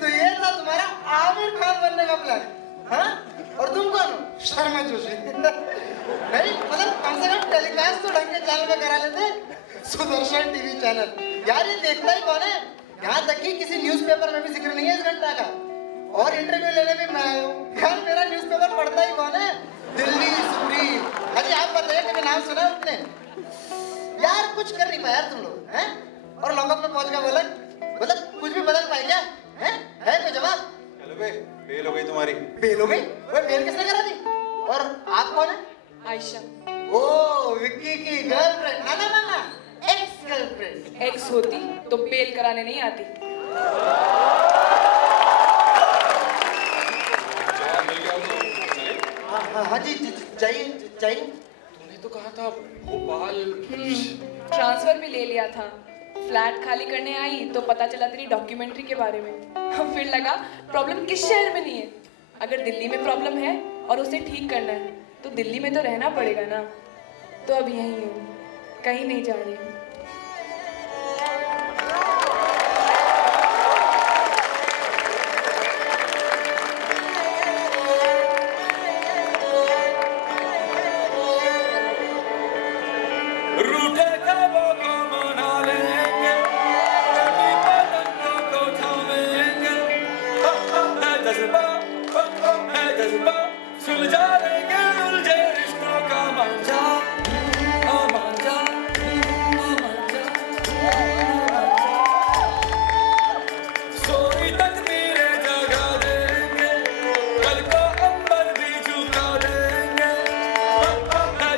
तो ये था तुम्हारा आमिर खान बनने का प्लान, हाँ? और तुम कौन हो? शर्मा जोशी। नहीं मतलब कम से कम टेलीकास्ट तो ढंग के चैनल पे करा लेते। Sudarshan TV channel. यार ये देखता ही कौन है? यहाँ तक कि किसी न्यूज़पेपर में भी जिक्र नहीं है इस घंटा का। और इंटरव्यू लेने भी मैं आया हूँ। यार मेरा न्यूज़पेपर पढ़ता ही कौन है? दिल्ली सुप्रीम। अजी आप बताइए कभी नाम सुना आपने? यार कुछ कर नहीं पाया यार तुम लोग, हैं? और लॉकअप में पहुंच गया बोला, मतलब कुछ भी बदल पाए क्या? हैं? है कोई जवाब? चलो बे, बेल हो गई तुम्हारी। बेल हो गई? वो बेल किसने करा दी? और आप कौन है? आयशा। ओ विक्की की गर्लफ्रेंड। ना ना ना ना, एक्स गर्लफ्रेंड। एक्स होती तो बेल कराने नहीं आती। हाँ जी चाहिए चाहिए। तूने तो कहा था भोपाल। ट्रांसफर भी ले लिया था। फ्लैट खाली करने आई तो पता चला तेरी डॉक्यूमेंट्री के बारे में। फिर लगा प्रॉब्लम किस शहर में नहीं है। अगर दिल्ली में प्रॉब्लम है और उसे ठीक करना है तो दिल्ली में तो रहना पड़ेगा ना। तो अब यहीं हूँ, कहीं नहीं जा रही हूँ। सुलझा देंगे उलझे रिश्तों का मांझा मांझा सोई तकदीरें जगा देंगे कल को अंबर भी झुका देंगे है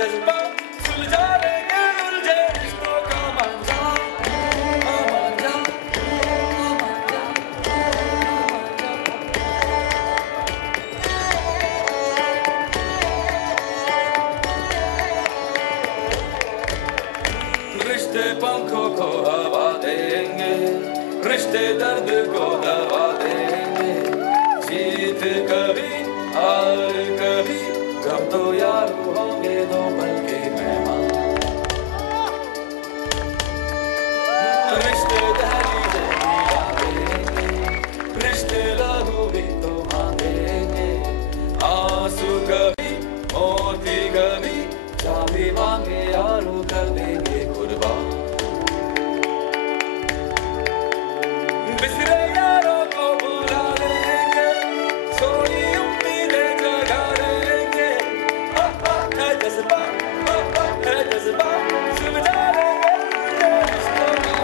जज्बा सुलझा देंगे उलझे रिश्तों का मांझा मांझा रिश्ते पंखों को हवा देंगे रिश्ते दर्द को दवा देंगे जीत कभी हार कभी हम तो यार होंगे दो पल के मेहमान रिश्ते दहलीज़ें हिला देंगे रिश्ते लहू भी तो मांगेंगे आंसू कभी मोती कभी जा भी मांगे यारों कर देंगे कुर्बान बिसरे यारों को बुला लेंगे सोई उम्मीदें जगा देंगे है जज्बा सुलझा देंगे रिश्तों का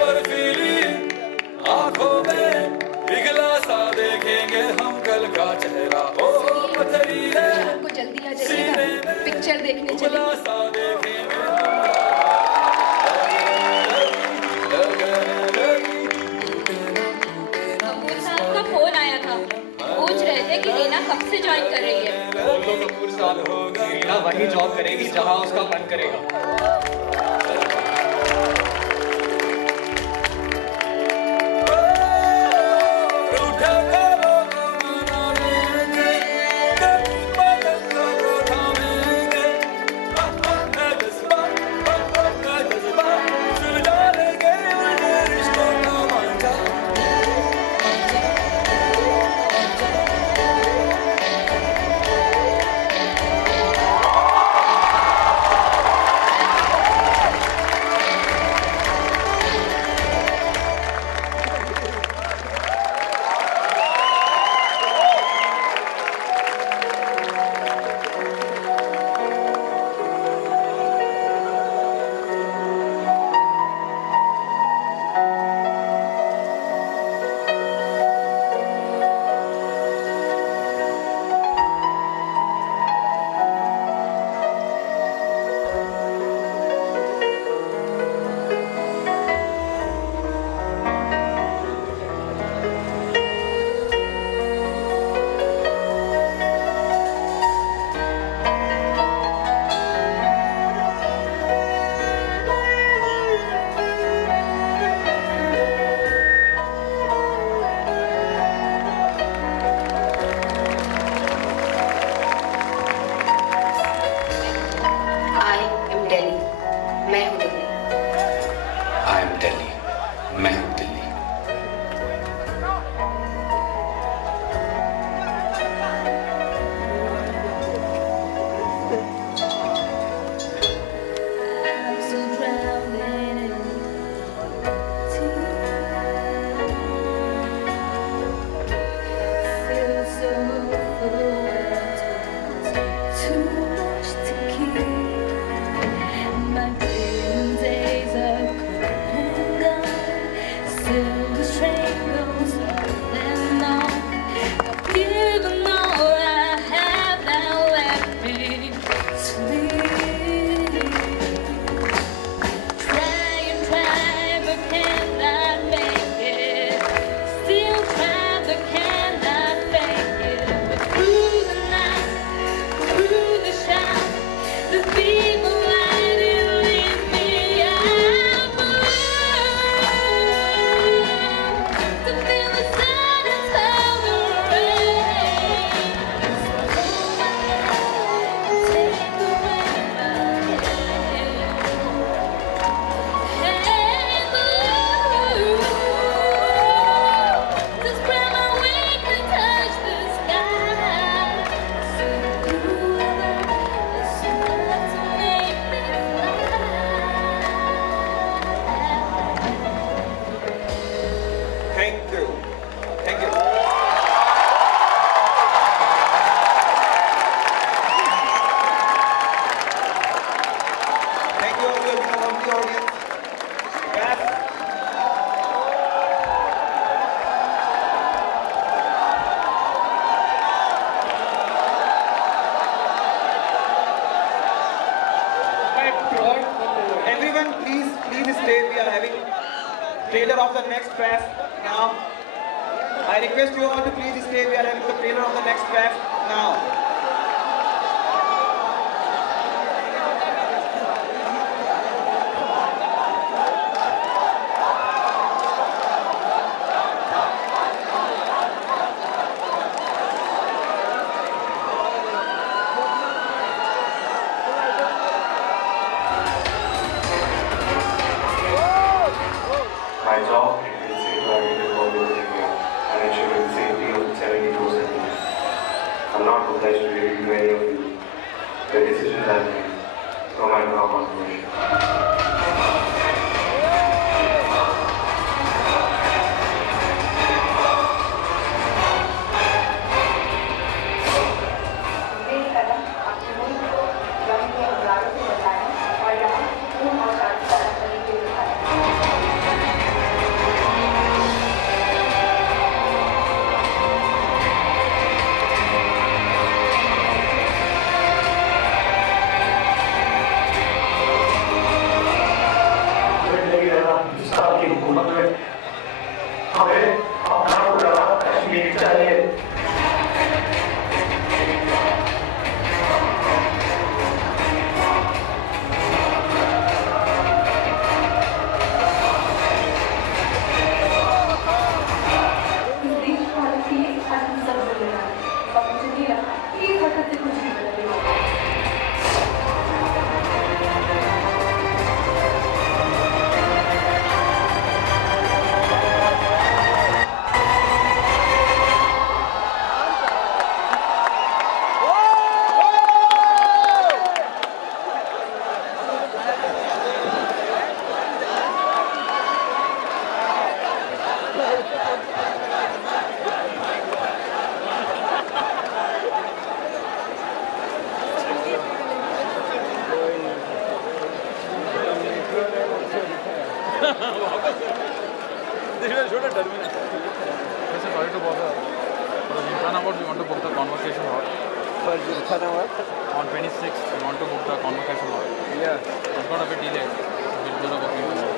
बर्फीली आंखों में पिघला सा देखेंगे हम कल का चेहरा ओ पथरीले आपको जल्दी आ जाइएगा पिक्चर देखने चले सा देखेंगे कपूर साहब का फोन आया था पूछ रहे थे कि रीना कब से ज्वाइन कर रही है बोलो कपूर साहब रीना वही जॉब करेगी जहां उसका मन करेगा Thank you. Thank you. Thank you all for being on the audience. Yes. Everyone, please stay. We are having trailer of the next fest now. I request you all to please stay. We are having the trailer of the next fest now. My job is safeguarding the public India and ensuring the safety of 70%. I'm not obliged to reveal to any of you the decisions I make, no matter how controversial. On 26th, we want to book the convocation hall. Yeah. It's got a bit delayed. We'll do the booking.